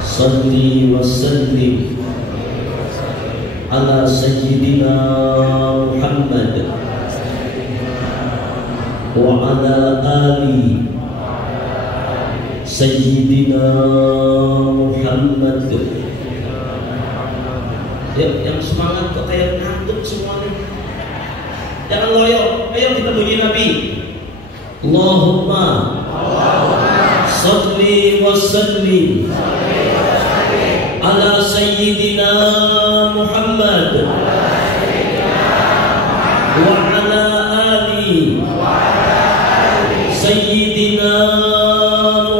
salli wa sallim ala sayyidina Muhammad wa ala ali sayyidina Muhammad. Ya, yang semangat kok kayak ngantuk semuanya. Jangan loyo. Ayo kita puji Nabi. Allahumma salli wa sallim ala sayyidina Muhammad wa ala ali sayyidina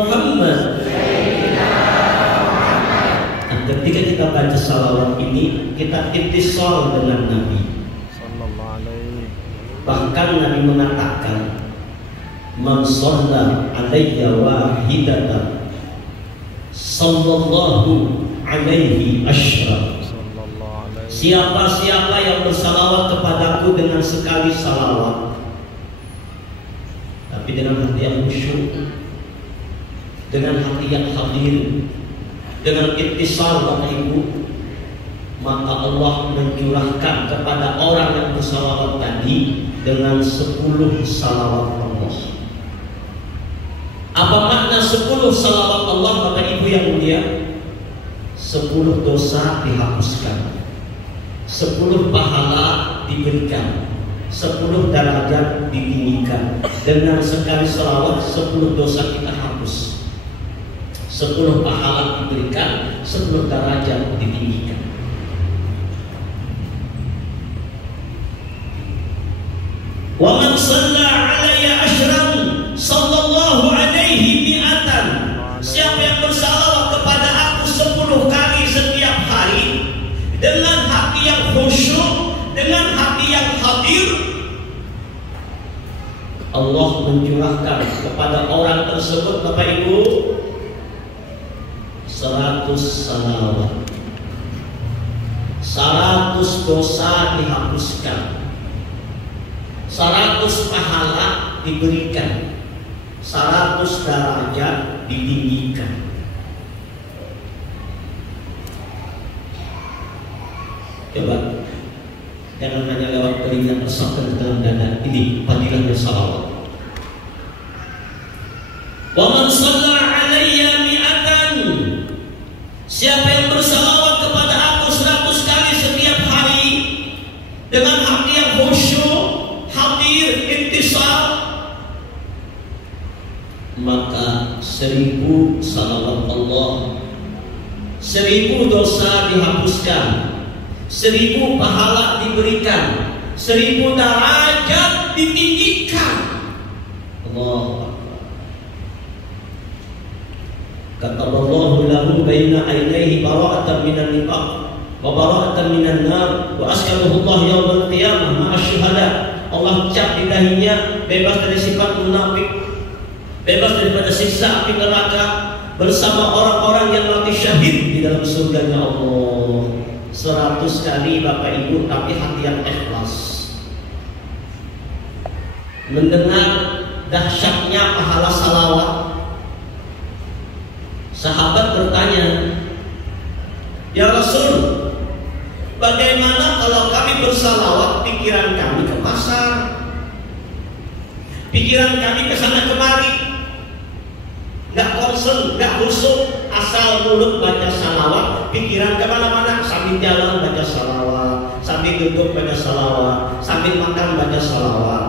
Muhammad. Nah, ketika kita baca salawat ini, kita ittisal dengan Nabi. Bahkan Nabi mengatakan, man shalla alayya wahidatan sallallahu alaihi asyra. Siapa-siapa yang bersalawat kepadaku dengan sekali salawat, tapi dengan hati yang khusyuk, dengan hati yang hadir, dengan ittisal Bapak Ibu, maka Allah mencurahkan kepada orang yang bersalawat tadi dengan 10 salawat Allah. Apa makna 10 salawat Allah Bapak Ibu yang mulia? 10 dosa dihapuskan, 10 pahala diberikan, 10 derajat ditinggikan. Dengan sekali salawat 10 dosa kita hapus, 10 pahala diberikan, 10 derajat ditinggikan. Wa man shalla alayya asyran sallallahu alaihi mi'atan. Siapa yang bersalawat kepada aku 10 kali setiap hari dengan hati yang khusyuk, dengan hati yang hadir, Allah mencurahkan kepada orang tersebut Bapak Ibu 100 salawat, 100 dosa dihapuskan, 100 pahala diberikan, 100 derajat ditinggikan. Coba, jangan hanya lewat telinga, resapkan ke dalam dada. Ini fadilahnya salawat. Wa man shalla alayya mi'atan. Siapa yang bersalawat kepada aku 100 kali setiap hari dengan hati yang khusyuk, hadir, intisal, maka 1000 salawat Allah, 1000 dosa dihapuskan, 1000 pahala diberikan, 1000 derajat ditinggikan. Allah. Kata Allah lahu baina ainaihi bara'atan minan nifaq wa bara'atan minan nar wa askanahu Allah yaumil qiyamah ma'a syuhada. Allah cap di dahinya bebas dari sifat munafik, bebas daripada siksa api neraka, bersama orang-orang yang mati syahid di dalam surganya Allah. 100 kali Bapak Ibu, tapi hati yang ikhlas. Mendengar dahsyatnya pahala salawat, sahabat bertanya, ya Rasul, bagaimana kalau kami bersalawat, pikiran kami ke pasar, pikiran kami ke sana kemari, nggak concern, nggak khusyuk, asal mulut baca salawat, pikiran kemana-mana, sambil jalan baca salawat, sambil duduk baca salawat, sambil makan baca salawat.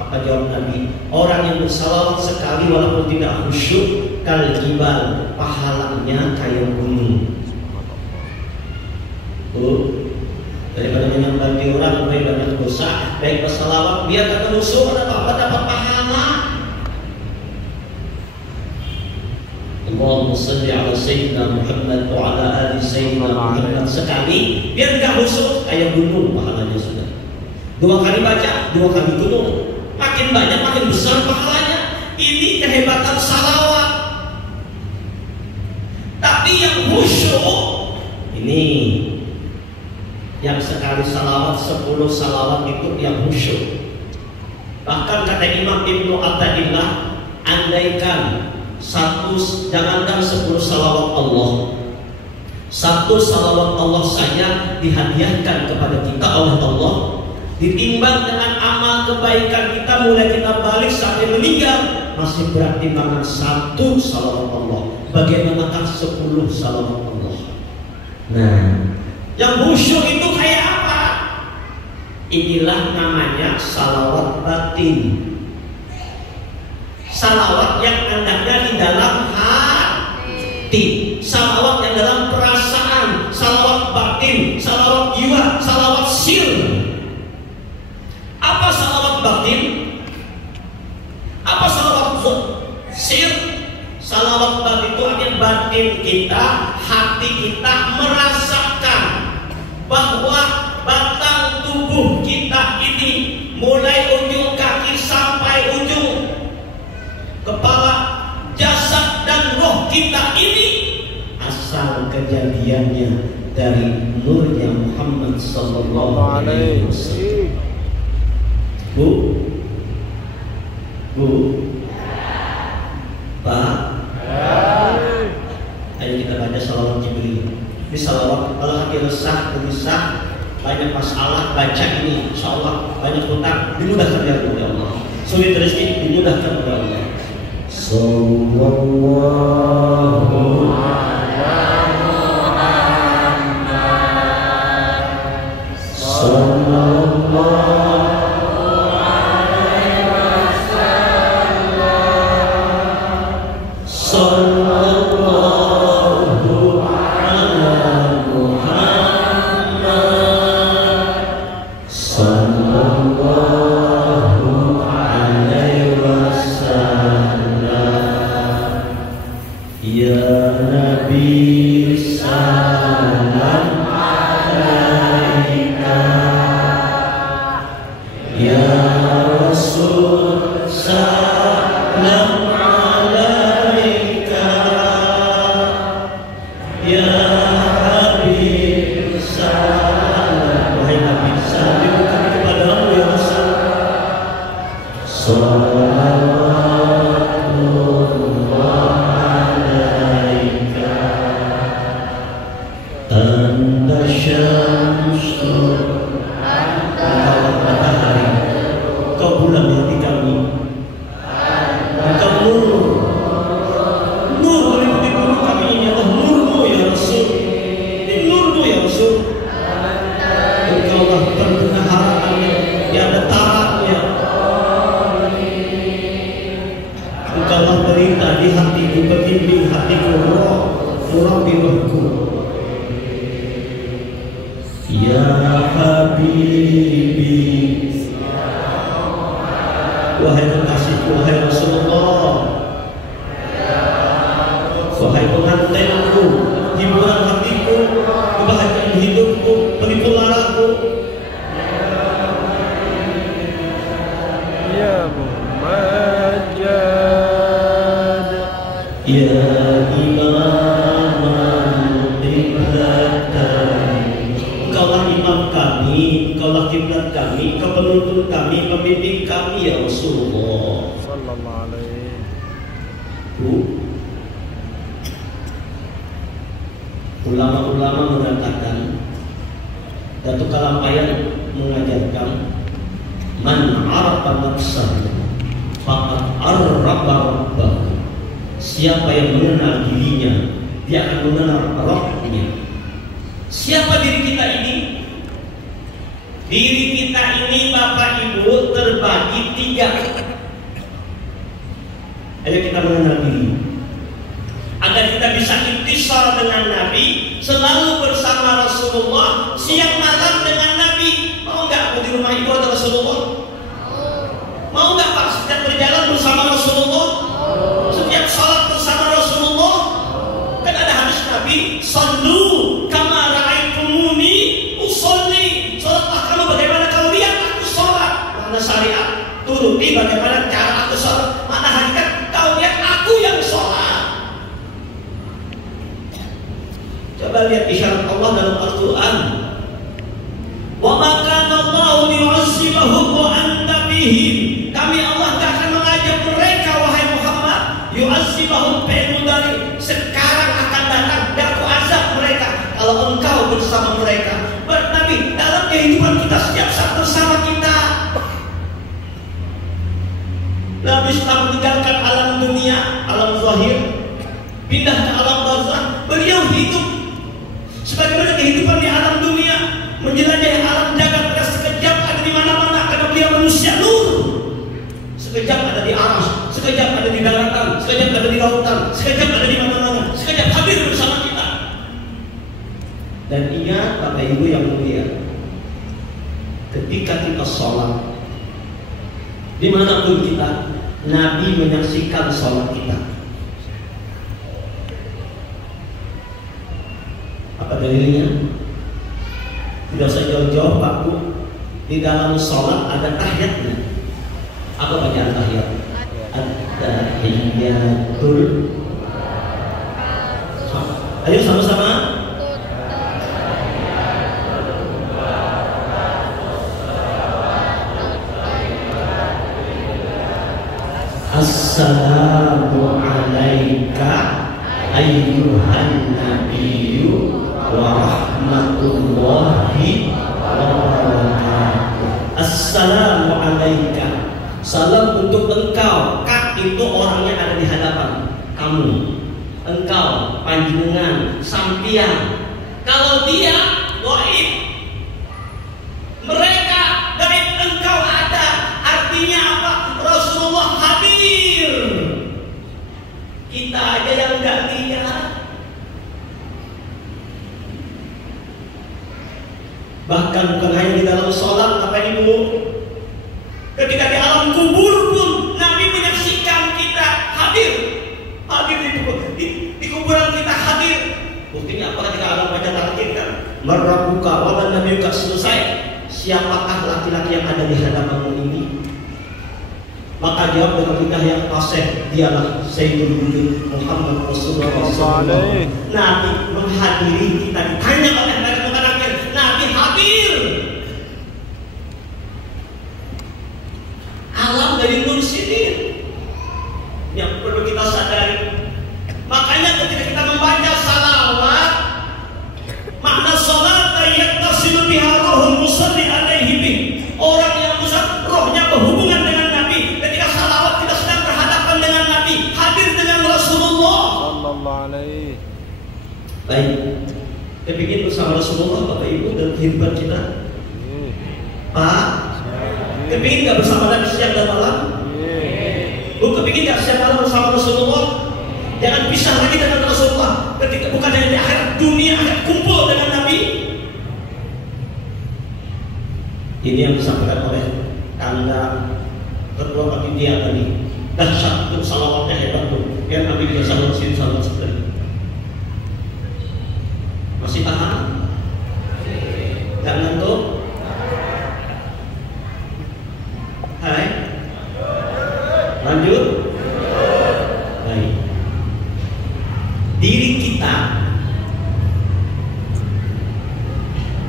Apa jawab Nabi? Orang yang bersalawat sekali walaupun tidak khusyuk, kal jibal, pahalanya kayak gunung. Daripada menyembah orang lebih banyak dosa, baik bersalawat biar kata khusyuk dapat pahala. Allahumma salli ala sayyidina Muhammad wa ala ali sayyidina Muhammad sekali biar enggak khusyuk kayak gunung pahalanya sudah. 2 kali baca, 2 kali gunung. Makin banyak makin besar pahalanya. Ini kehebatan salawat. Tapi yang khusyuk ini yang sekali salawat 10 salawat itu yang khusyuk. Bahkan kata Imam Ibnu Athaillah, andaikan jangankan 10 salawat Allah, 1 salawat Allah saja dihadiahkan kepada kita oleh Allah, ditimbang dengan amal kebaikan kita mulai kita balik sampai meninggal, masih berat timbangan 1 salawat Allah. Bagaimanakah 10 salawat Allah? Nah, yang khusyuk itu kayak apa? Inilah namanya salawat batin. Salawat yang hendaknya di dalam hati, salawat yang dalam perasaan, salawat batin, salawat jiwa, salawat sir. Apa salawat batin? Apa salawat sir? Salawat batin itu artinya batin kita, hati kita merasakan bahwa batang tubuh kita ini mulai ujung kaki sampai ujung kepala, jasad dan roh kita ini asal kejadiannya dari nurnya Muhammad sallallahu alaihi wasallam. Bu, Pak, ayo kita baca salawat Jibril. Ini salawat kalau hati resah, gelisah, banyak masalah, baca ini, insya Allah banyak hutang dimudahkan oleh Allah. Sulit rezeki dimudahkan oleh Allah. Sallallahu ala Muhammad sallallahu alaihi wasallam sallallahu ala Muhammad sallallahu alaihi wasallam. Ya Nabi salam alaika, ya Rasul salam alaika, ya Habib salam. Wahai Nabi, salam kami kepadamu ya Rasul. Anta syamsu, engkau matahari, engkau bulan hati kami, engkau nur meliputi tubuh kami ini adalah nurmu ya Rasul. Ini nurmu ya Rasul. Engkaulah pembenarannya, tiada taraknya. Engkaulah berita di hatiku, pembimbing hatiku, murabbi rohku. Ya Habibi, wahai kekasihku, wahai Rasulullah, wahai pengantinku, hiburan hatiku, kebahagiaan hidupku, pelipur laraku. Ya Mumajjad, Ya Imam Qiblatan, engkaulah imam kami, engkaulah kiblat kami, engkau penuntun kami, pembimbing kami ya Rasulullah sallallahu alaihi. Ulama-ulama mengatakan, Datuk Kalampayan mengajarkan, man arafa nafsahu faqad arrafa rabbahu. Siapa yang mengenal dirinya, dia akan mengenal rohnya. Siapa diri kita ini? Diri kita ini Bapak Ibu Ibu terbagi 3. Ayo kita mengenal diri, agar kita bisa intisar dengan Nabi, selalu bersama Rasulullah, siang malam dengan Nabi. Mau nggak di rumah ibu ada Rasulullah? Mau nggak Pak setiap berjalan bersama Rasulullah? Setiap sholat bersama Rasulullah? Kan ada hadis Nabi, sallu kama ra'aitumuni usolli. Sholatlah kamu bagaimana kamu lihat aku sholat. Mana syariat? Turuti bagaimana cara aku sholat. Mana hakikat? Kau lihat aku yang sholat. Coba lihat isyarat Allah dalam Al-Quran. Wa ma kana Allahu liyu'azzibahum wa anta bihim. Kami Allah tidak akan mengajak mereka, wahai Muhammad. Yu'azzibahum fi'il mudhari. Sekarang akan datang dan aku azab mereka kalau engkau bersama mereka. Berarti dalam kehidupan kita setiap saat bersama kita. Nabi setelah meninggalkan alam dunia, alam zahir, pindah ke alam barzakh. Beliau hidup sebagaimana kehidupan di alam dunia, menjelajahi alam jagat. Pada sekejap ada di mana-mana karena beliau manusia nur. Sekejap ada di aras, sekejap ada di daratan, sekejap ada di lautan, sekejap ada di mana-mana, sekejap hadir bersama kita. Dan ingat Bapak Ibu yang mulia, ketika kita sholat, dimanapun kita, Nabi menyaksikan sholat kita. Apa dalilnya? Tidak usah jauh-jauh Pak Bu, di dalam sholat ada tahiyatnya. Apa bacaan tahiyat? At-tahiyatul. Ayo sama-sama. Assalamu alayka ayyuhan nabiyyu wa rahmatullahi wa barakatuh. Assalamu alayka. Salam untuk engkau. Kak itu orangnya ada di hadapan kamu. Engkau, panjenengan, sampian. Kalau dia gaib, mereka gaib, engkau ada. Artinya apa? Rasulullah hadir. Kita aja yang nggak lihat. Bahkan bukan hanya di dalam sholat, Bapak Ibu, ketika di alam kubur pun Nabi menyaksikan kita hadir. Hadir di kuburan kita hadir. Buktinya apa? Ketika alam baca takdir kan, Merabuka waman Nabi juga selesai. Siapakah laki-laki yang ada di hadapanmu ini? Maka jawab dengan lidah yang fasih, dialah Sayyidul Wujud Muhammad Rasulullah SAW. Nabi menghadiri kita, ditanya oleh mereka bukan akhir, Nabi hadir. Alam dari nur sini yang perlu kita sadari. Makanya ketika kita membaca salawat, makna salat yattasilu biha ruhul musalli alaihi bih. Orang yang besar rohnya berhubungan dengan Nabi. Ketika salawat kita sedang berhadapan dengan Nabi, hadir dengan Rasulullah sallallahu alaihi. Baik, kepingin bersama Rasulullah Bapak Ibu dalam kehidupan kita. Pak, kepingin gak bersama Nabi siang dan malam? Bu, kepingin gak siang malam bersama Rasulullah? Jangan pisah lagi dengan Rasulullah. Ketika bukan hanya di akhirat, dunia akan kumpul dengan Nabi. Ini yang disampaikan oleh Kanda Ketua Panitia tadi. Dahsyat untuk salawatnya hebat tuh. Biar Nabi bisa salawat sini salawat sekali. Masih tahan? Jangan tuh. Hai. Lanjut. Baik. Diri kita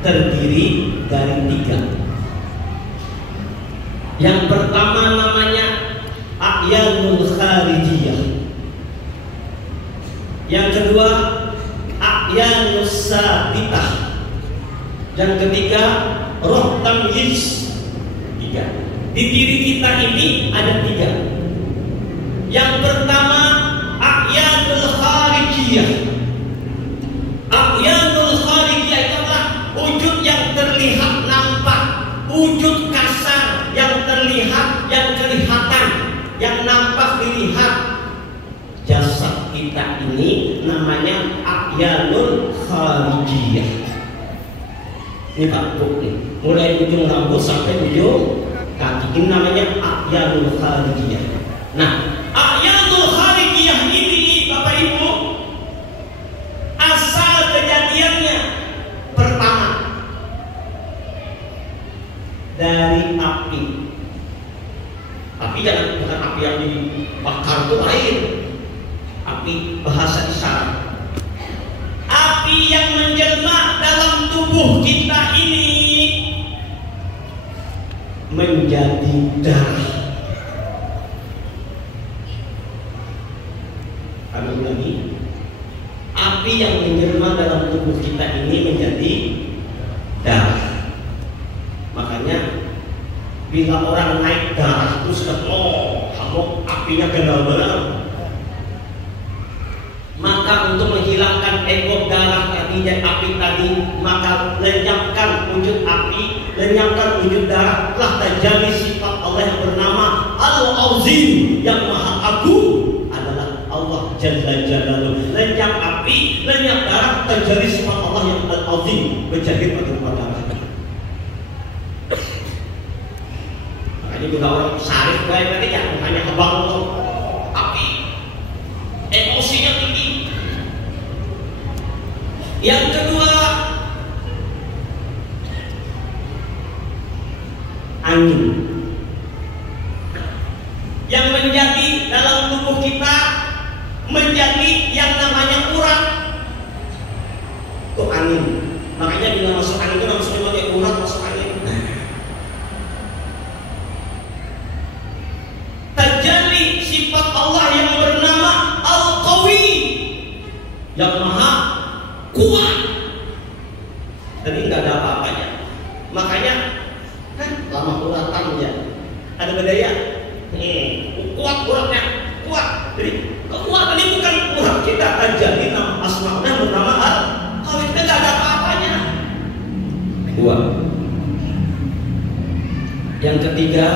terdiri dari 3. Yang pertama namanya a'yanul kharijiyah. Yang kedua a'yanus sabitah. Yang ketiga roh tamyiz. 3. Di diri kita ini ada 3. Yang pertama a'yanul kharijiyah. A'yanul kharijiyah itu adalah wujud yang terlihat nampak, wujud kasar yang melihat jasad kita ini namanya a'yanul kharijiyah. Ini Pak Bu nih, mulai ujung rambut sampai ujung kaki, ini namanya a'yanul kharijiyah. Nah, a'yanul kharijiyah ini Bapak Ibu, asal kejadiannya pertama dari api. Tapi jangan, bukan api yang dibakar itu lain. Api bahasa isyarat. Api yang menjelma dalam tubuh kita ini menjadi darah. Kami lagi, api yang menjelma dalam tubuh kita ini menjadi darah. Makanya bila orang naik darah itu sudah kamu apinya benar-benar. Maka untuk menghilangkan ekor darah tadi dan api tadi, maka lenyapkan wujud api, lenyapkan wujud darah, telah terjadi sifat Allah yang bernama Al-Azim, yang Maha Agung adalah Allah Jalla Jalaluhu. Lenyap api, lenyap darah, terjadi sifat Allah yang Al-Azim, berjahit pada darah. Ini juga orang syarif baik tadi ya, hanya abang lo, api, emosinya tinggi. Yang kedua, angin yang menjadi dalam tubuh kita menjadi yang namanya urat. Itu angin. Makanya bila masuk angin itu maksudnya pakai urat, masuk angin. Terjadi sifat Allah yang bernama Al-Qawi, yang maha kuat. Jadi nggak ada apa-apanya. Makanya kan lama uratan ya, ada bedanya. Kuat uratnya, kuat. Jadi kekuatan ini bukan urat kita aja, ini nama asma'nya bernama Al-Qawi. Kita nggak ada apa-apanya. Dua. Yang ketiga,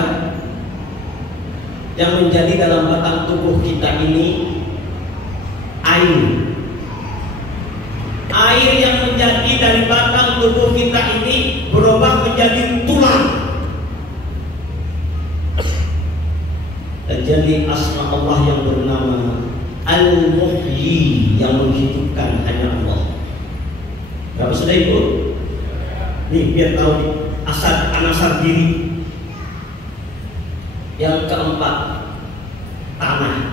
yang menjadi dalam batang tubuh kita ini air. Air yang menjadi dari batang tubuh kita ini berubah menjadi tulang. Terjadi asma Allah yang bernama Al-Muhyi, yang menghidupkan hanya Allah. Berapa sudah Ibu? Nih biar tahu asal diri. Yang keempat, tanah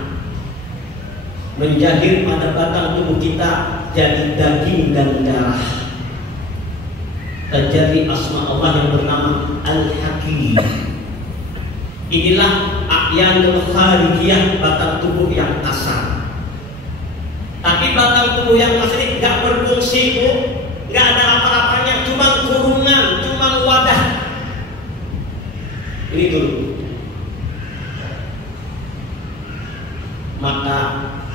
menjahit pada batang tubuh kita jadi daging dan darah. Terjadi asma Allah yang bernama Al-Hakim. Inilah a'yanul kharijiyah, batang tubuh yang kasar. Tapi batang tubuh yang kasar ini nggak berfungsi Bu, nggak ada apa-apanya, cuma kurungan, cuma wadah. Ini dulu. Maka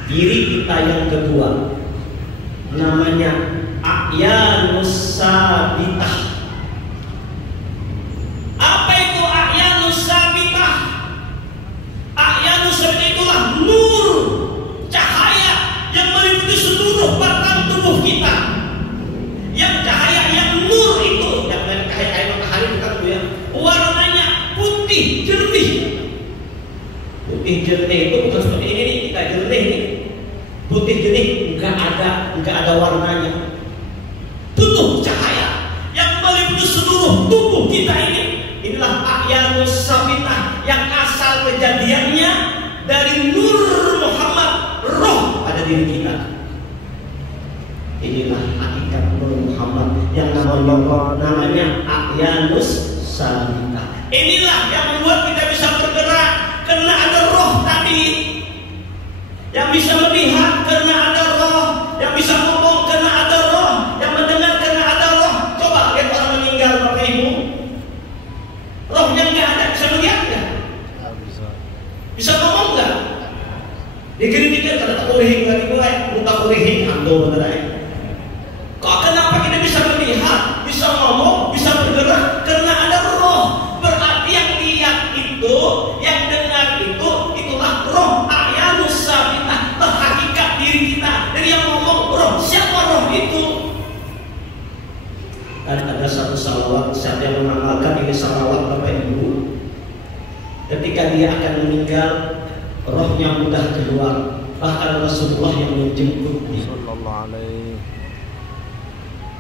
diri kita yang kedua namanya a'yanus sabitah. Apa itu a'yanus sabitah? A'yanus sabitah itulah nur, cahaya yang meliputi seluruh batang tubuh kita. Yang cahaya yang nur itu, yang cahaya matahari bukan ya, warnanya putih jernih. Putih jernih itu bukan seperti ini nih, kita jernih nih. Putih jernih nggak ada warnanya. Penuh cahaya yang meliputi seluruh tubuh kita ini. Inilah a'yanus sabitah yang asal kejadiannya dari nur Muhammad, roh pada diri kita. Inilah hakikat nur Muhammad yang namanya a'yanus sabitah. Inilah yang membuat kita bisa bergerak karena ada roh tadi, yang bisa melihat karena ada roh, yang bisa ngomong karena ada roh, yang mendengar karena ada roh. Coba lihat orang meninggal Bapak Ibu, rohnya nggak ada, bisa melihat nggak? Bisa ngomong nggak? Dikir-dikir kada kurihing lagi mulai, muka kurihing ando beneran. Kok kenapa kita bisa melihat, bisa ngomong, bisa bergerak karena ada roh? Berarti yang lihat itu, yang dengar itu, itulah roh. salawat. Siapa yang mengamalkan ini salawat Bapak Ibu, ketika dia akan meninggal, rohnya mudah keluar. Bahkan Rasulullah yang menjemputnya.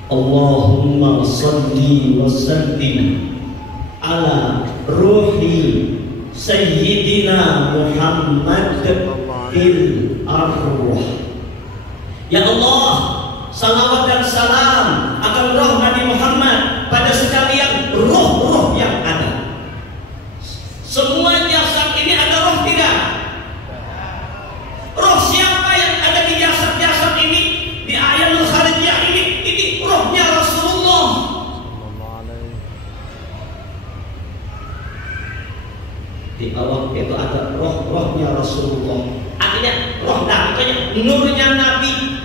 Allahumma salli wa sallim ala ruhi Sayyidina Muhammad fil arwah. Ya Allah, salawat dan salam akan roh Nabi Muhammad pada sekalian roh-roh yang ada. Semua jasad ini ada roh tidak? Roh siapa yang ada di jasad-jasad ini? Di A'yanul Kharijah ini rohnya Rasulullah. Di awal itu ada roh-rohnya Rasulullah. Artinya roh Nabi, nurnya Nabi.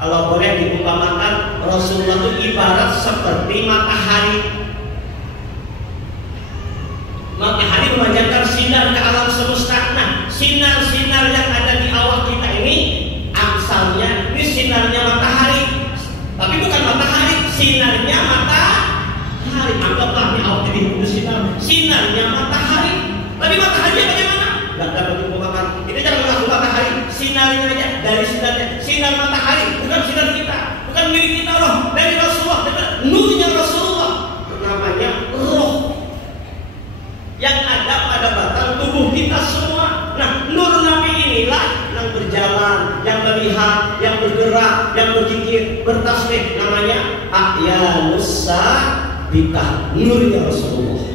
Kalau boleh diumpamakan, Rasulullah itu ibarat seperti matahari. Matahari memanjatkan sinar ke alam semesta. Nah, sinar-sinar yang ada di awal kita ini asalnya ini sinarnya matahari. Tapi bukan matahari, sinarnya matahari. Anggaplah di awal jadi sinarnya matahari. Tapi matahari bagaimana? Tidak dapat diumpamakan. Ini jangan mengaku matahari, sinarnya aja, dari sinarnya. Sinar matahari, bukan sinar kita, bukan milik kita, roh dari Rasulullah, nurnya Rasulullah. Namanya roh yang ada pada batang tubuh kita semua. Nah, nur Nabi inilah yang berjalan, yang melihat, yang bergerak, yang berzikir, bertasbih. Namanya A'yanus Sabitah, nurnya Rasulullah.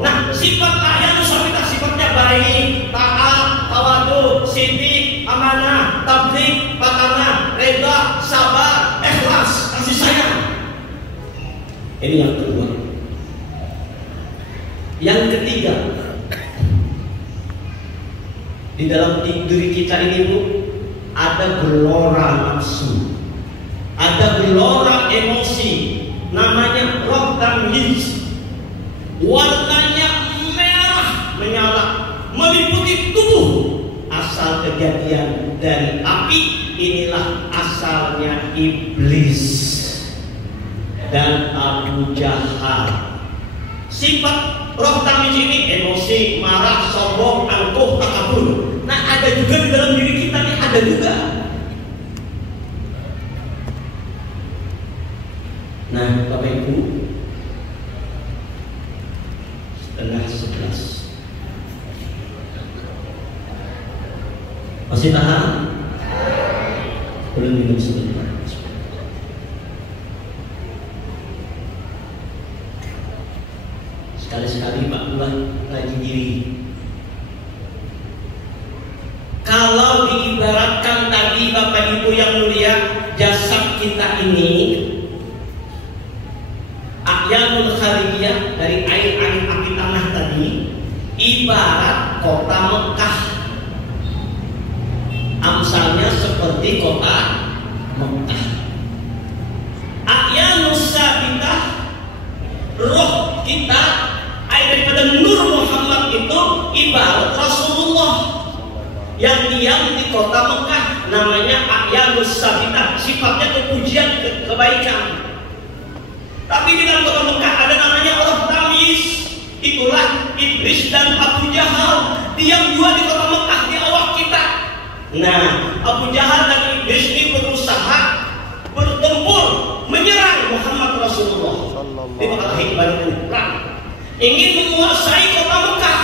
Nah, sifat A'yanus Sabitah sifatnya baik, taat, tawadu, siddiq, amanah, tabligh, patanah, reda, sabar, ikhlas, kasih sayang. Ini yang kedua. Yang ketiga, di dalam diri kita ini Bu, ada gelora nafsu, ada gelora emosi, namanya roh tamyiz. Warnanya merah menyala, meliputi tubuh. Asal kejadian dari api, inilah asalnya iblis dan Abu Jahal. Sifat roh tamyiz ini emosi, marah, sombong, angkuh, takabur. Nah, ada juga di dalam diri kita nih, ada juga. Nah, Bapak Ibu, setengah 11. Masih tahan? Belum minum sebentar. Sekali-sekali Pak Bulan ngaji diri. Kalau diibaratkan tadi Bapak Ibu yang mulia, jasad kita ini A'yanul Kharijah dari air-air api tanah tadi ibarat kota Mekah. Amsalnya seperti kota Mekah. A'yanus Sabitah, roh kita, air daripada nur Muhammad itu ibarat Rasulullah yang diam di kota Mekah. Namanya A'yanus Sabitah, sifatnya kepujian, kebaikan. Tapi di dalam kota Mekah ada namanya roh tamyiz. Itulah iblis dan Abu Jahal, diam dua di kota Mekah di awal kita. Nah, Abu Jahal dan iblis ini berusaha bertempur menyerang Muhammad Rasulullah. Di Mekah perang, ingin menguasai kota Mekah.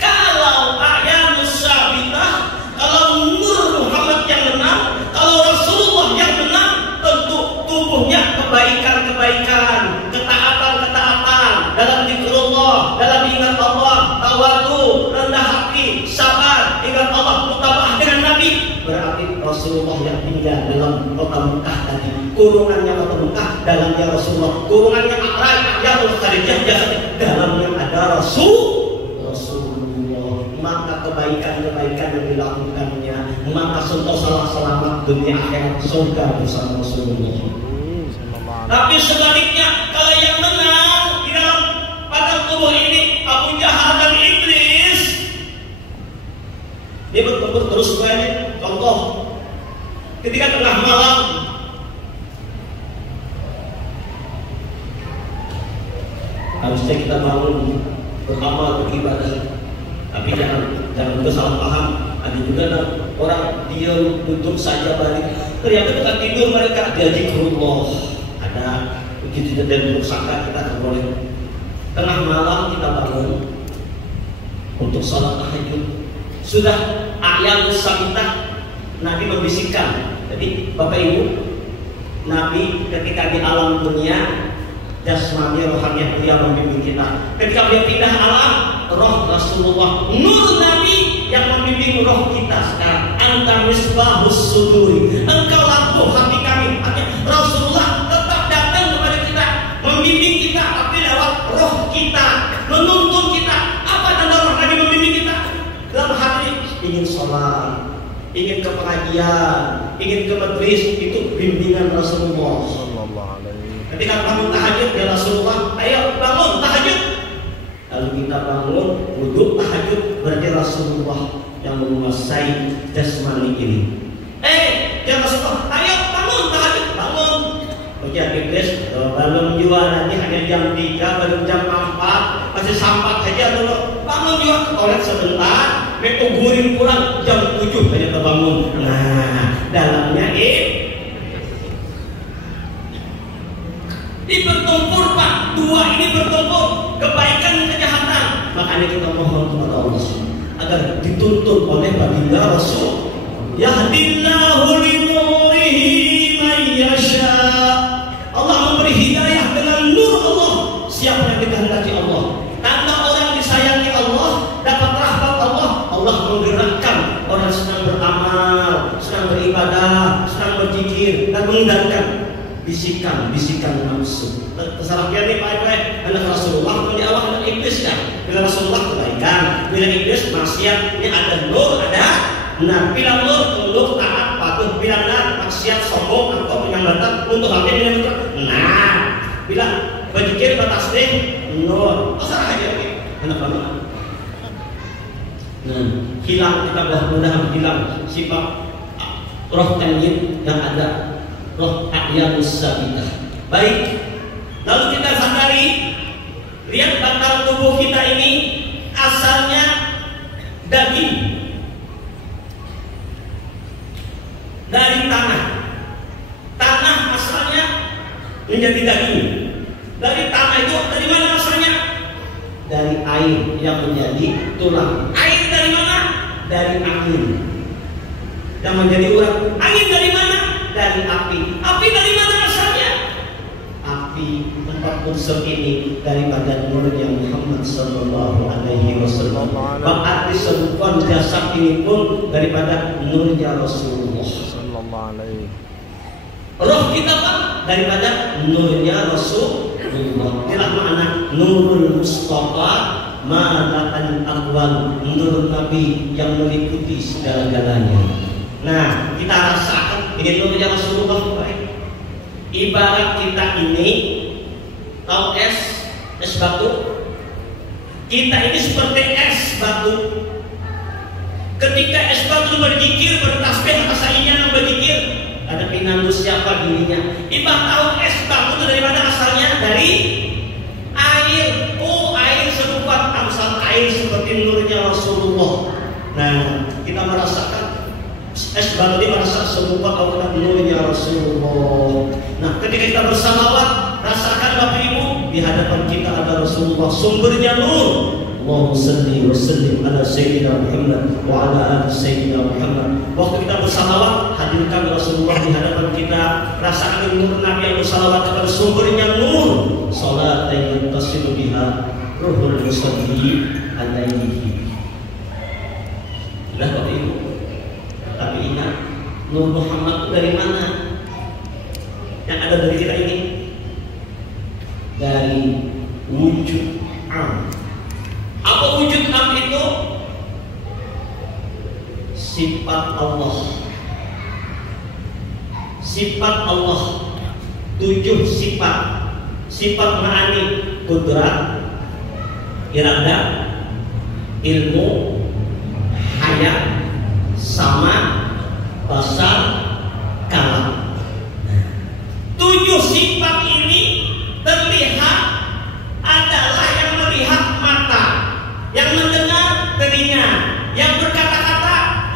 Kalau A'yanus Sabitah, kalau nur Muhammad yang menang, kalau Rasulullah yang menang, tentu tubuhnya kebaikan-kebaikan, ketaatan-ketaatan dalam zikrullah, dalam ingat Allah, tawadu, rendah hati, sabar, ingat Allah, mutaba'ah dengan Nabi. Berarti Rasulullah yang tinggal dalam kota Mekah tadi, kurungannya kota Mekah, dalamnya Rasulullah, kurungannya A'yanul Kharijah, dalamnya ada Rasulullah. Maka kebaikan-kebaikan yang dilakukannya, maka sentosalah selamat dunia akhirat, surga bersama Rasulullah. Tapi sebaliknya, kalau yang menang di dalam padang tubuh ini Abu Jahal dan iblis, dia bertempur terus banyak. Contoh, ketika tengah malam Harusnya kita bangun beramal, beribadah. Tapi jangan salah paham. Ada juga orang diam duduk saja balik. Ternyata bukan tidur mereka, dia zikrullah. Ada begitu dan bersangka kita tak boleh. Tengah malam kita bangun untuk sholat tahajud. Sudah ayat sabitah Nabi membisikkan. Jadi Bapak Ibu, Nabi ketika di alam dunia jasmani rohani beliau membimbing kita. Ketika beliau pindah alam, roh Rasulullah, nur Nabi yang membimbing roh kita sekarang. Anta misbahus suduri, engkau lampu hati kami. Artinya Rasulullah tetap datang kepada kita, membimbing kita, tapi lewat roh kita, menuntun kita. Apa tanda roh Nabi membimbing kita? Dalam hati ingin sholat, ingin ke pengajian, ingin ke majelis, itu bimbingan Rasulullah. Ketika bangun tahajud ya Rasulullah, ayo bangun tahajud. Lalu kita bangun, wudhu tahajud, berarti Rasulullah yang menguasai jasmani ini. Ya Rasulullah, ayo bangun tahajud, bangun. Ujian Iblis belum juga, nanti hanya jam 3, belum jam 4, masih sampak saja dulu. Bangun juga, ke toilet sebentar, guring pulang jam 7 hanya terbangun. Nah, dalamnya ini bertumpur Pak, dua ini bertumpur, kebaikan dan kejahatan. Makanya kita mohon kepada Allah agar dituntun oleh baginda Rasul. Yahdillahu linurihi man yasha. Allah memberi hidayah dengan nur Allah siapa yang dikehendaki Allah. Tanda orang disayangi Allah, dapat rahmat Allah. Allah menggerakkan orang senang beramal, senang beribadah, senang berzikir dan mengendalikan bisikan nafsu. Tersalah dia nih baik-baik. Anak Rasulullah di awal anak iblis kan. Bila Rasulullah kebaikan, bila iblis maksiat. Ini ada nur, ada nah. Bila nur tunduk taat patuh, bila nah maksiat sombong atau penyambatan untuk hati menyambut. Nah, bila berzikir bertasbih nur. Terserah aja nih. Anak lama. Nah, hilang kita mudah-mudahan hilang sifat roh tanjid yang ada. Roh ahyalus sabitah. Baik. Lalu kita sadari, lihat batang tubuh kita ini asalnya daging dari tanah. Tanah asalnya menjadi daging. Dari tanah itu dari mana asalnya? Dari air yang menjadi tulang. Air dari mana? Dari angin yang menjadi urat. Angin dari mana? Dari api. Api dari mana asalnya? Api tempat unsur ini daripada nurnya Muhammad sallallahu alaihi wasallam. Bahkan disebutkan jasad ini pun daripada nurnya Rasulullah sallallahu alaihi. Roh kita Pak daripada nurnya Rasulullah. Inilah makna Nurul Mustafa Ma'al Akwal, nur Nabi yang meliputi segala-galanya. Nah, kita rasakan ini nurnya Rasulullah baik. Ibarat kita ini tahu es batu. Kita ini seperti es batu. Ketika es batu berzikir, bertasbih, asainya yang berzikir, ada pinandu siapa dirinya. Ibarat tahu es batu itu dari mana asalnya? Dari air. Oh, air serupa amsal air seperti nurnya Rasulullah. Nah, kita merasakan es batu ini merasa serupa kalau kena nurnya Rasulullah. Nah, ketika kita bersalawat, rasakan Bapak Ibu di hadapan kita ada Rasulullah, sumbernya nur. Allahumma salli wa sallim ala Sayyidina Muhammad wa ala ali Sayyidina Muhammad. Waktu kita bersalawat, hadirkan Rasulullah di hadapan kita. Rasakan nur Nabi yang bersalawat kepada sumbernya nur. Salat yang tasilu biha ruhul musalli alaihi. Nah, Bapak Ibu, tapi ingat, Nur Muhammad itu dari mana? Yang ada dari kita ini dari wujud am. Apa wujud am itu? Sifat Allah. Sifat Allah. 7 sifat. Sifat ma'ani, kudrat, iradah, ilmu, hayat, sama, basar, kalam. 7 sifat ini terlihat adalah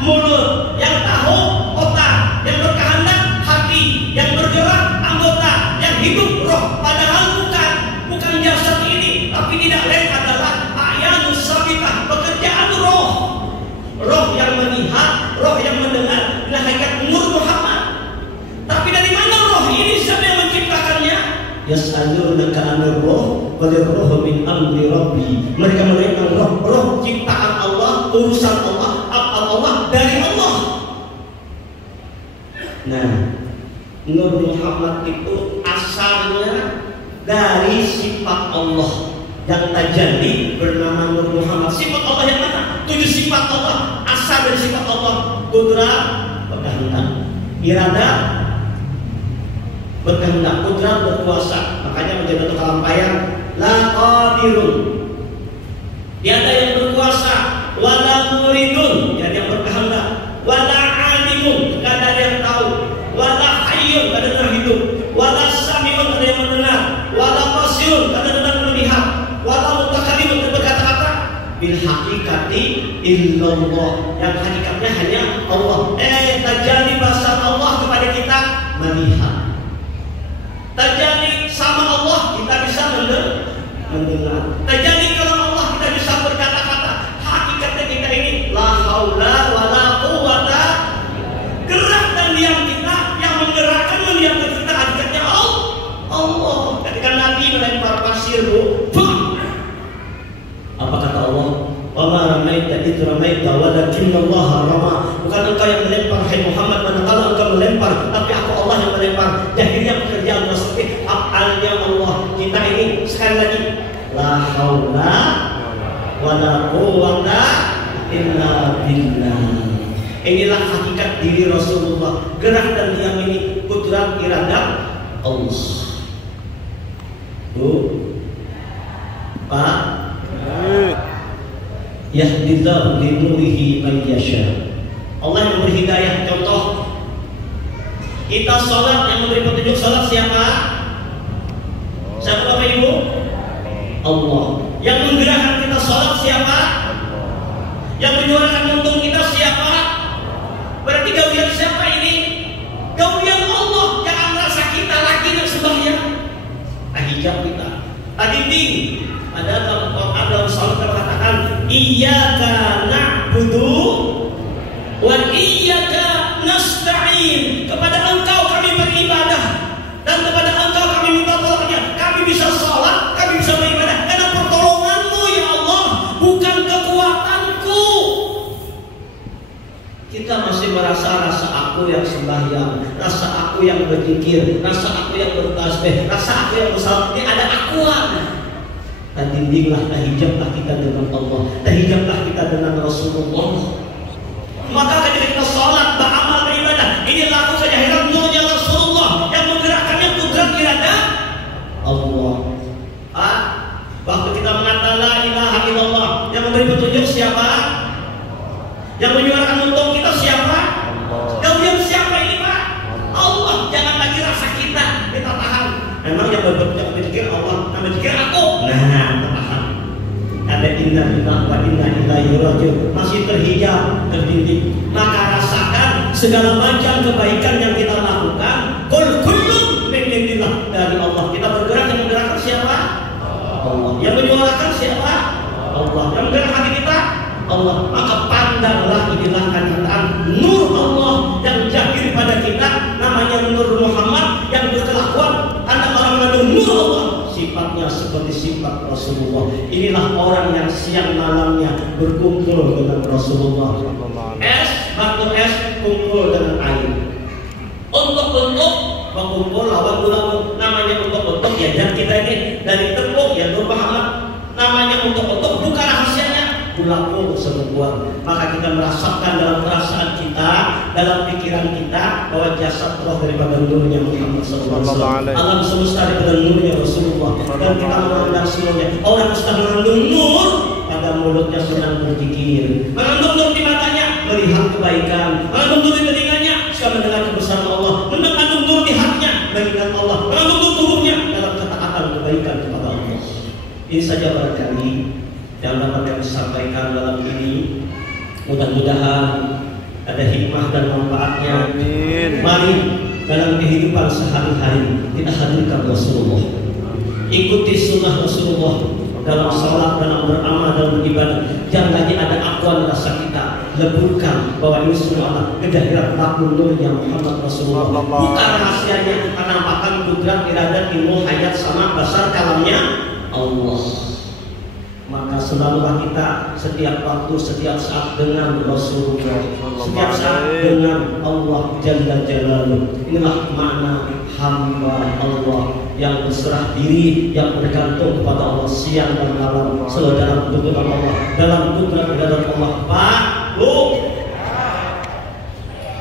mulut, yang tahu otak, yang berkehendak hati, yang bergerak anggota, yang hidup roh. Padahal bukan jasad ini, tapi tidak lain adalah ayanus sabitah, pekerjaan roh. Roh yang melihat, roh yang mendengar, inilah hakikat Nur Muhammad. Tapi dari mana roh ini? Siapa yang menciptakannya? Yas'alunaka 'anil roh, qul roh min amri rabbi. Mereka menanyakan roh ciptaan Allah, urusan Allah, Allah dari Allah. Nah, Nur Muhammad itu asalnya dari sifat Allah yang tajalli bernama Nur Muhammad. Sifat Allah yang mana? 7 sifat Allah asal dari sifat Allah. Qudrat, berkehendak, irada, berkehendak, qudrat, berkuasa. Makanya menjadi satu kalampayan la qadirun, tiada yang berkuasa, wala muridun, tiada yang berkehendak, wala alimun, tidak ada yang tahu, wala hayyun, tidak ada yang hidup, wala samiun, tidak ada yang mendengar, wala basirun, tidak ada yang melihat, wala mutakallimun, tidak berkata-kata. Bil hakikati illallah, yang hakikatnya hanya Allah. Tajalli basar Allah kepada kita melihat. Tajalli sama Allah kita bisa mendengar. Tajalli kalau Allah kita bisa berkata-kata. Hakikatnya kita ini la haula wala quwata. Gerak dan diam kita yang menggerakkan mendiamkan kita hakikatnya Allah. Ketika Nabi melempar pasir, apa kata Allah? Wa ma ramaita id ramaita walakinnallaha rama. Bukan engkau yang melempar, hai Muhammad, manakala engkau melempar, tapi aku Allah yang melempar. Jadinya pekerjaan seperti af'alnya Allah. Kita ini sekali lagi la haula wala quwata illa billah. Inilah hakikat diri Rasulullah. Gerak dan diam ini qudrat irada Allah. Pak yahdillahu li nurihi man yasha. Allah yang memberi hidayah. Contoh, kita sholat, yang memberi petunjuk sholat siapa? Siapa Bapak Ibu? Allah. Yang menggerakkan kita sholat siapa? Yang menyuarakan untung kita siapa? Berarti gawian siapa ini? Gawian Allah. Jangan merasa kita lagi yang sembahyang. Hijab kita. Dinding. Ada dalam Quran, dalam salat kita mengatakan iyyaka na'budu wa iyyaka nasta'in. Kepada Engkau kami beribadah dan kepada Engkau kami minta tolongnya. Kami bisa salat, kami bisa beribadah karena pertolongan-Mu ya Allah, bukan kekuatanku. Kita masih merasa rasa aku yang sembahyang, rasa aku yang berzikir, rasa aku yang bertasbih, rasa aku yang bersalat. Ini ada akuan. Tandinglah, tahijablah kita dengan Allah, tahijablah kita dengan Rasulullah. Maka ketika kita sholat, beramal, beribadah, ini laku kejahiran nurnya Rasulullah yang menggerakkannya kudrat irada Allah. Waktu kita mengatakan la ilaha illallah, yang memberi petunjuk siapa? Yang menyuarakan untung kita siapa? Gawian siapa ini Pak? Allah. Jangan lagi rasa kita tahan. Memang yang berpikir Allah, yang berpikir aku. Nah, paham. Ada inna lillahi wa inna ilaihi raji'un. Masih terhijab, terdinding. Maka rasakan segala macam kebaikan yang kita lakukan. Kullun min indillah, dari Allah. Kita bergerak, yang menggerakkan siapa? Allah. Yang menyuarakan siapa? Allah. Yang menggerakkan hati kita? Allah. Maka pandanglah, inilah kenyataan nur Allah yang jahir pada kita, namanya Nur Muhammad, yang berkelakuan anda orang mengandung nur Allah, sifatnya seperti sifat Rasulullah. Inilah orang yang siang malamnya berkumpul dengan Rasulullah. Batu es kumpul dengan air. Untuk berkumpul lawan gulamu, namanya untuk ya. Dan kita ini dari tepung ya Nur Muhammad, namanya untuk bukan rahasianya gulamu sebuah. Maka kita merasakan dalam perasaan kita, dalam pikiran kita bahwa jasad roh daripada nurnya Muhammad SAW. Alam semesta daripada nurnya Rasulullah. Dan kita memandang semuanya. Orang sudah mengandung nur, pada mulutnya sedang berzikir. Mengandung nur di matanya, melihat kebaikan. Mengandung nur di telinganya, suka mendengar kebesaran Allah. Mengandung nur di hatinya, mengingat Allah. Mengandung nur tubuhnya dalam ketaatan kebaikan kepada Allah. Ini saja barangkali yang dapat kami sampaikan dalam ini. Mudah-mudahan ada hikmah dan manfaatnya. Amin. Mari dalam kehidupan sehari-hari kita hadirkan Rasulullah, ikuti sunnah Rasulullah dalam sholat, dalam beramal, dalam beribadah. Jangan lagi ada akuan rasa kita, leburkan bahwa ini semua kejadian takun nurnya Muhammad Rasulullah. Bukan rahasianya penampakan kudrat, iradat, ilmu, hayat sama besar kalamnya Allah. Maka selalulah kita setiap waktu, setiap saat dengan Rasulullah, setiap saat dengan Allah Jalla Jalaluhu. Inilah makna hamba Allah yang berserah diri, yang bergantung kepada Allah siang dan malam, selalu dalam kudrat Allah, dalam kudrat iradat Allah. Pak, Bu,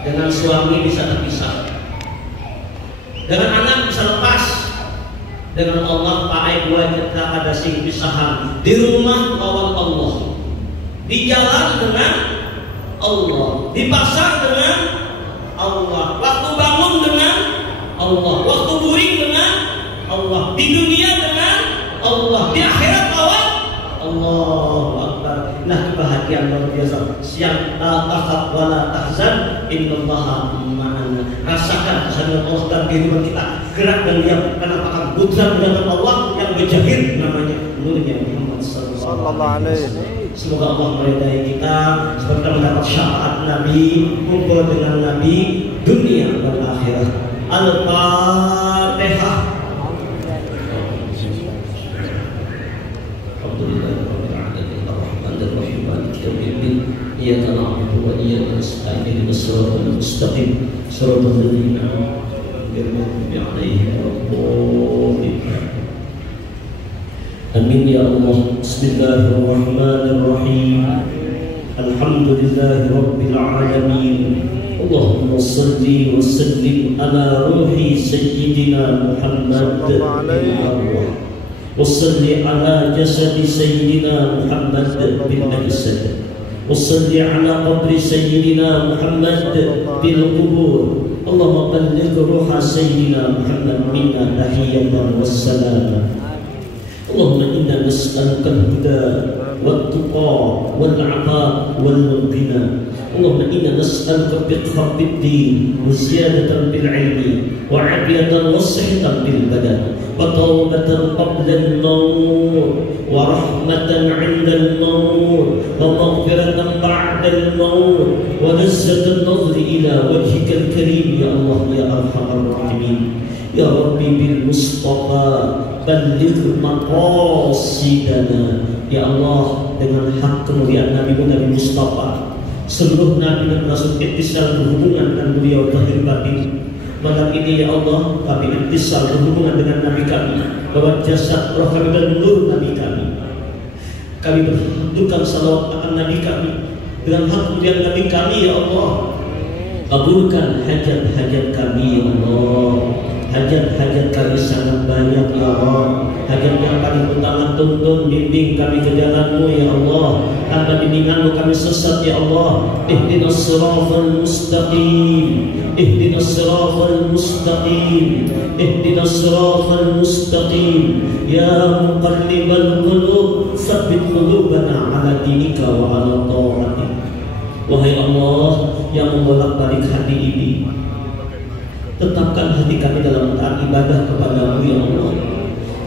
dengan suami bisa terpisah, dengan anak bisa lepas. Dengan Allah Pak Aib kita ada sing pisahan. Di rumah lawan Allah, di jalan dengan Allah, di pasar dengan Allah, waktu bangun dengan Allah, waktu guring dengan Allah, di dunia dengan Allah, di akhirat lawan Allahu Akbar. Nah, kebahagiaan luar biasa. Siang la takhaf wa la tahzan innallaha ma'ana. Rasakan kehadiran Allah dalam kehidupan kita. Gerak dan diam penampakan kudrat dan Allah yang berjahir namanya nurnya Muhammad sallallahu alaihi wasallam. Semoga Allah meridai kita semoga mendapat syafaat Nabi, kumpul dengan Nabi dunia dan akhirat. Al-Fatihah. Iyyaka na'budu wa iyyaka nasta'in ihdinas siratal mustaqim siratal ladzina an'amta 'alaihim ghairil Amin ya Allah. Bismillahirrahmanirrahim. Alhamdulillahi rabbil alamin. Allahumma shalli wa sallim ala ruhi sayyidina Muhammad wa salli ala jasadi sayyidina Muhammad bil ajsad. وصل على قبر سيدنا محمد بالقبور. اللهم بلغ روح سيدنا محمد منا تحية والسلام. اللهم إنا نسألك الهدى والتقى والعفاف والغنى. اللهم إنا نسألك فقها في الدين وزيادة بالعلم وعافية وصحة بالبدن وتوبة قبل الموت ورحمة عند الموت ومغفرة بعد الموت ولذة النظر إلى وجهك الكريم يا الله يا أرحم الراحمين. يا ربي بالمصطفى بلغ مقاصدنا. Ya Allah, dengan hak kemuliaan Nabi Mustafa, seluruh Nabi dan Rasul ittisal berhubungan dengan beliau lahir batin. Malam ini ya Allah, kami ittisal berhubungan dengan Nabi kami, bahwa jasad, roh kami dan nur Nabi kami. Kami berhubungan salawat akan Nabi kami dengan hak kemuliaan Nabi kami ya Allah. Kabulkan hajat-hajat kami ya Allah. Hajat-hajat kami sangat banyak ya Allah. Hajat yang paling utama, tuntun bimbing kami ke jalan-Mu ya Allah. Tanpa bimbingan-Mu kami sesat ya Allah. Ihdinas siratal mustaqim. Ihdinas siratal mustaqim. Ihdinas siratal mustaqim. Ya muqallibal qulub, tsabbit qulubana ala dinika wa ala ta'atik. Wahai Allah yang membolak-balik hati ini, tetapkan hati kami dalam taat ibadah kepada-Mu ya Allah.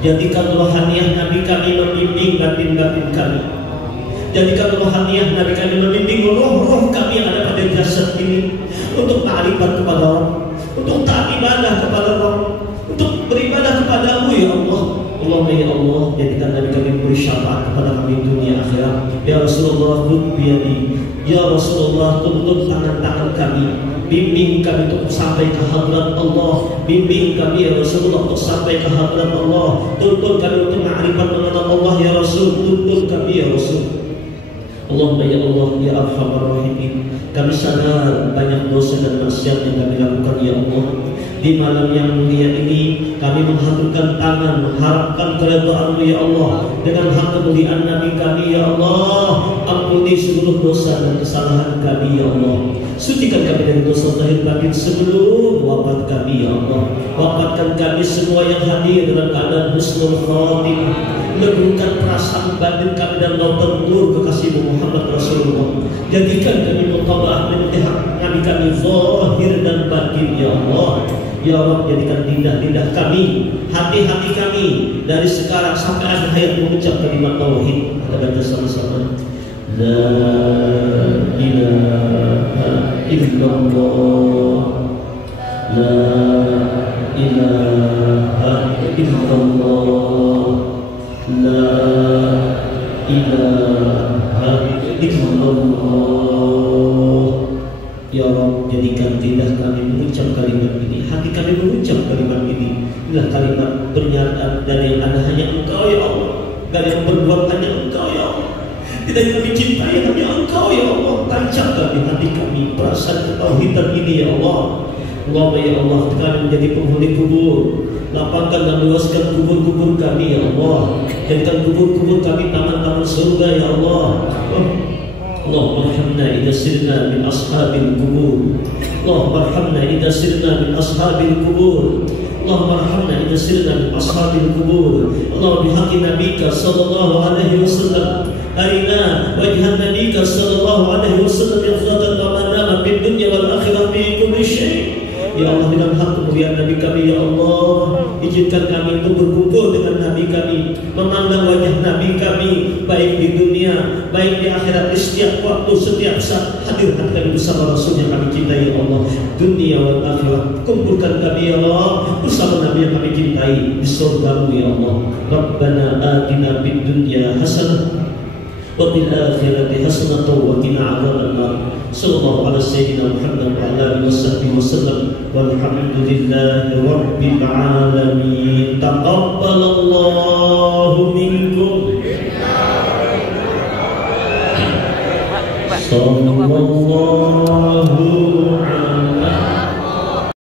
Jadikan rohaniah Nabi kami membimbing batin-batin kami. Jadikan rohaniah Nabi kami membimbing roh-roh kami yang ada pada jasad ini untuk ta'rifat kepada Allah, untuk taat ibadah kepada Allah, untuk beribadah kepada-Mu ya Allah. Allahumma ya Allah, jadikan Nabi kami beri syafaat kepada kami dunia akhirat. Ya Rasulullah, khudh biyadi. Ya Rasulullah, tuntun tangan-tangan kami. Bimbing kami untuk sampai ke hadrat Allah. Bimbing kami ya Rasulullah untuk sampai ke hadrat Allah. Tuntun kami untuk ma'rifat mengenal Allah ya Rasul. Tuntun kami ya Rasul. Allahumma ya Allah ya Arhamar Rahimin. Kami sadar banyak dosa dan maksiat yang kami lakukan ya Allah. Di malam yang mulia ini kami menghaturkan tangan mengharapkan keridhaan-Mu ya Allah. Dengan hak kemuliaan Nabi kami ya Allah, ampuni seluruh dosa dan kesalahan kami ya Allah. Sucikan kami dari dosa zahir batin sebelum wafat kami ya Allah. Wafatkan kami semua yang hadir dalam keadaan husnul khatimah. Leburkan perasaan batin kami dan lautan nur kekasihmu Muhammad Rasulullah. Jadikan kami mutaba'ah melihat Nabi kami zahir dan batin ya Allah. Ya Allah, jadikan lidah-lidah kami, hati-hati kami dari sekarang sampai akhir hayat mengucap kalimat tauhid. Kita baca sama-sama. La ilaha illallah. La ilaha illallah. La ilaha illallah. Ya Rabb, jadikan lidah kami mengucap kalimat ini, hati kami mengucap kalimat ini. Inilah kalimat pernyataan dari yang ada hanya Engkau ya Allah. Dari yang berbuat hanya Engkau ya Allah. Tidak yang kami cintai hanya Engkau ya Allah. Tancapkan di hati kami perasaan ketauhidan ini ya Allah. Allahumma ya Allah, kami menjadi penghuni kubur. Lapangkan dan luaskan kubur-kubur kami ya Allah. Jadikan kubur-kubur kami taman-taman surga ya Allah. Allahumma arhamna idza sirna min ashabil qubur. Allahumma arhamna idza sirna min ashabil qubur. Allahumma arhamna idza sirna min ashabil qubur. Allahumma bihaqqi nabiyika sallallahu alaihi wasallam arina wajhan nabiyika sallallahu alaihi wasallam yafdatan wa madama fid dunya wal akhirah fi kulli syai'. Ya Allah, dengan hak kemuliaan Nabi kami ya Allah, izinkan kami untuk berkumpul dengan Nabi kami, memandang wajah Nabi kami baik di dunia, baik di akhirat, di setiap waktu, setiap saat hadir kami bersama Rasul yang kami cintai ya Allah. Dunia wal akhirat, kumpulkan kami ya Allah bersama Nabi yang kami cintai di surga-Mu ya Allah. Rabbana atina fid dunya hasanah wa fil akhirati hasanah wa qina adzabannar. Sallallahu ala sayyidina Muhammad wa ala alihi wasahbihi wasallam. Walhamdulillahi rabbil alamin. Taqabbalallahu minkum. Sallallahu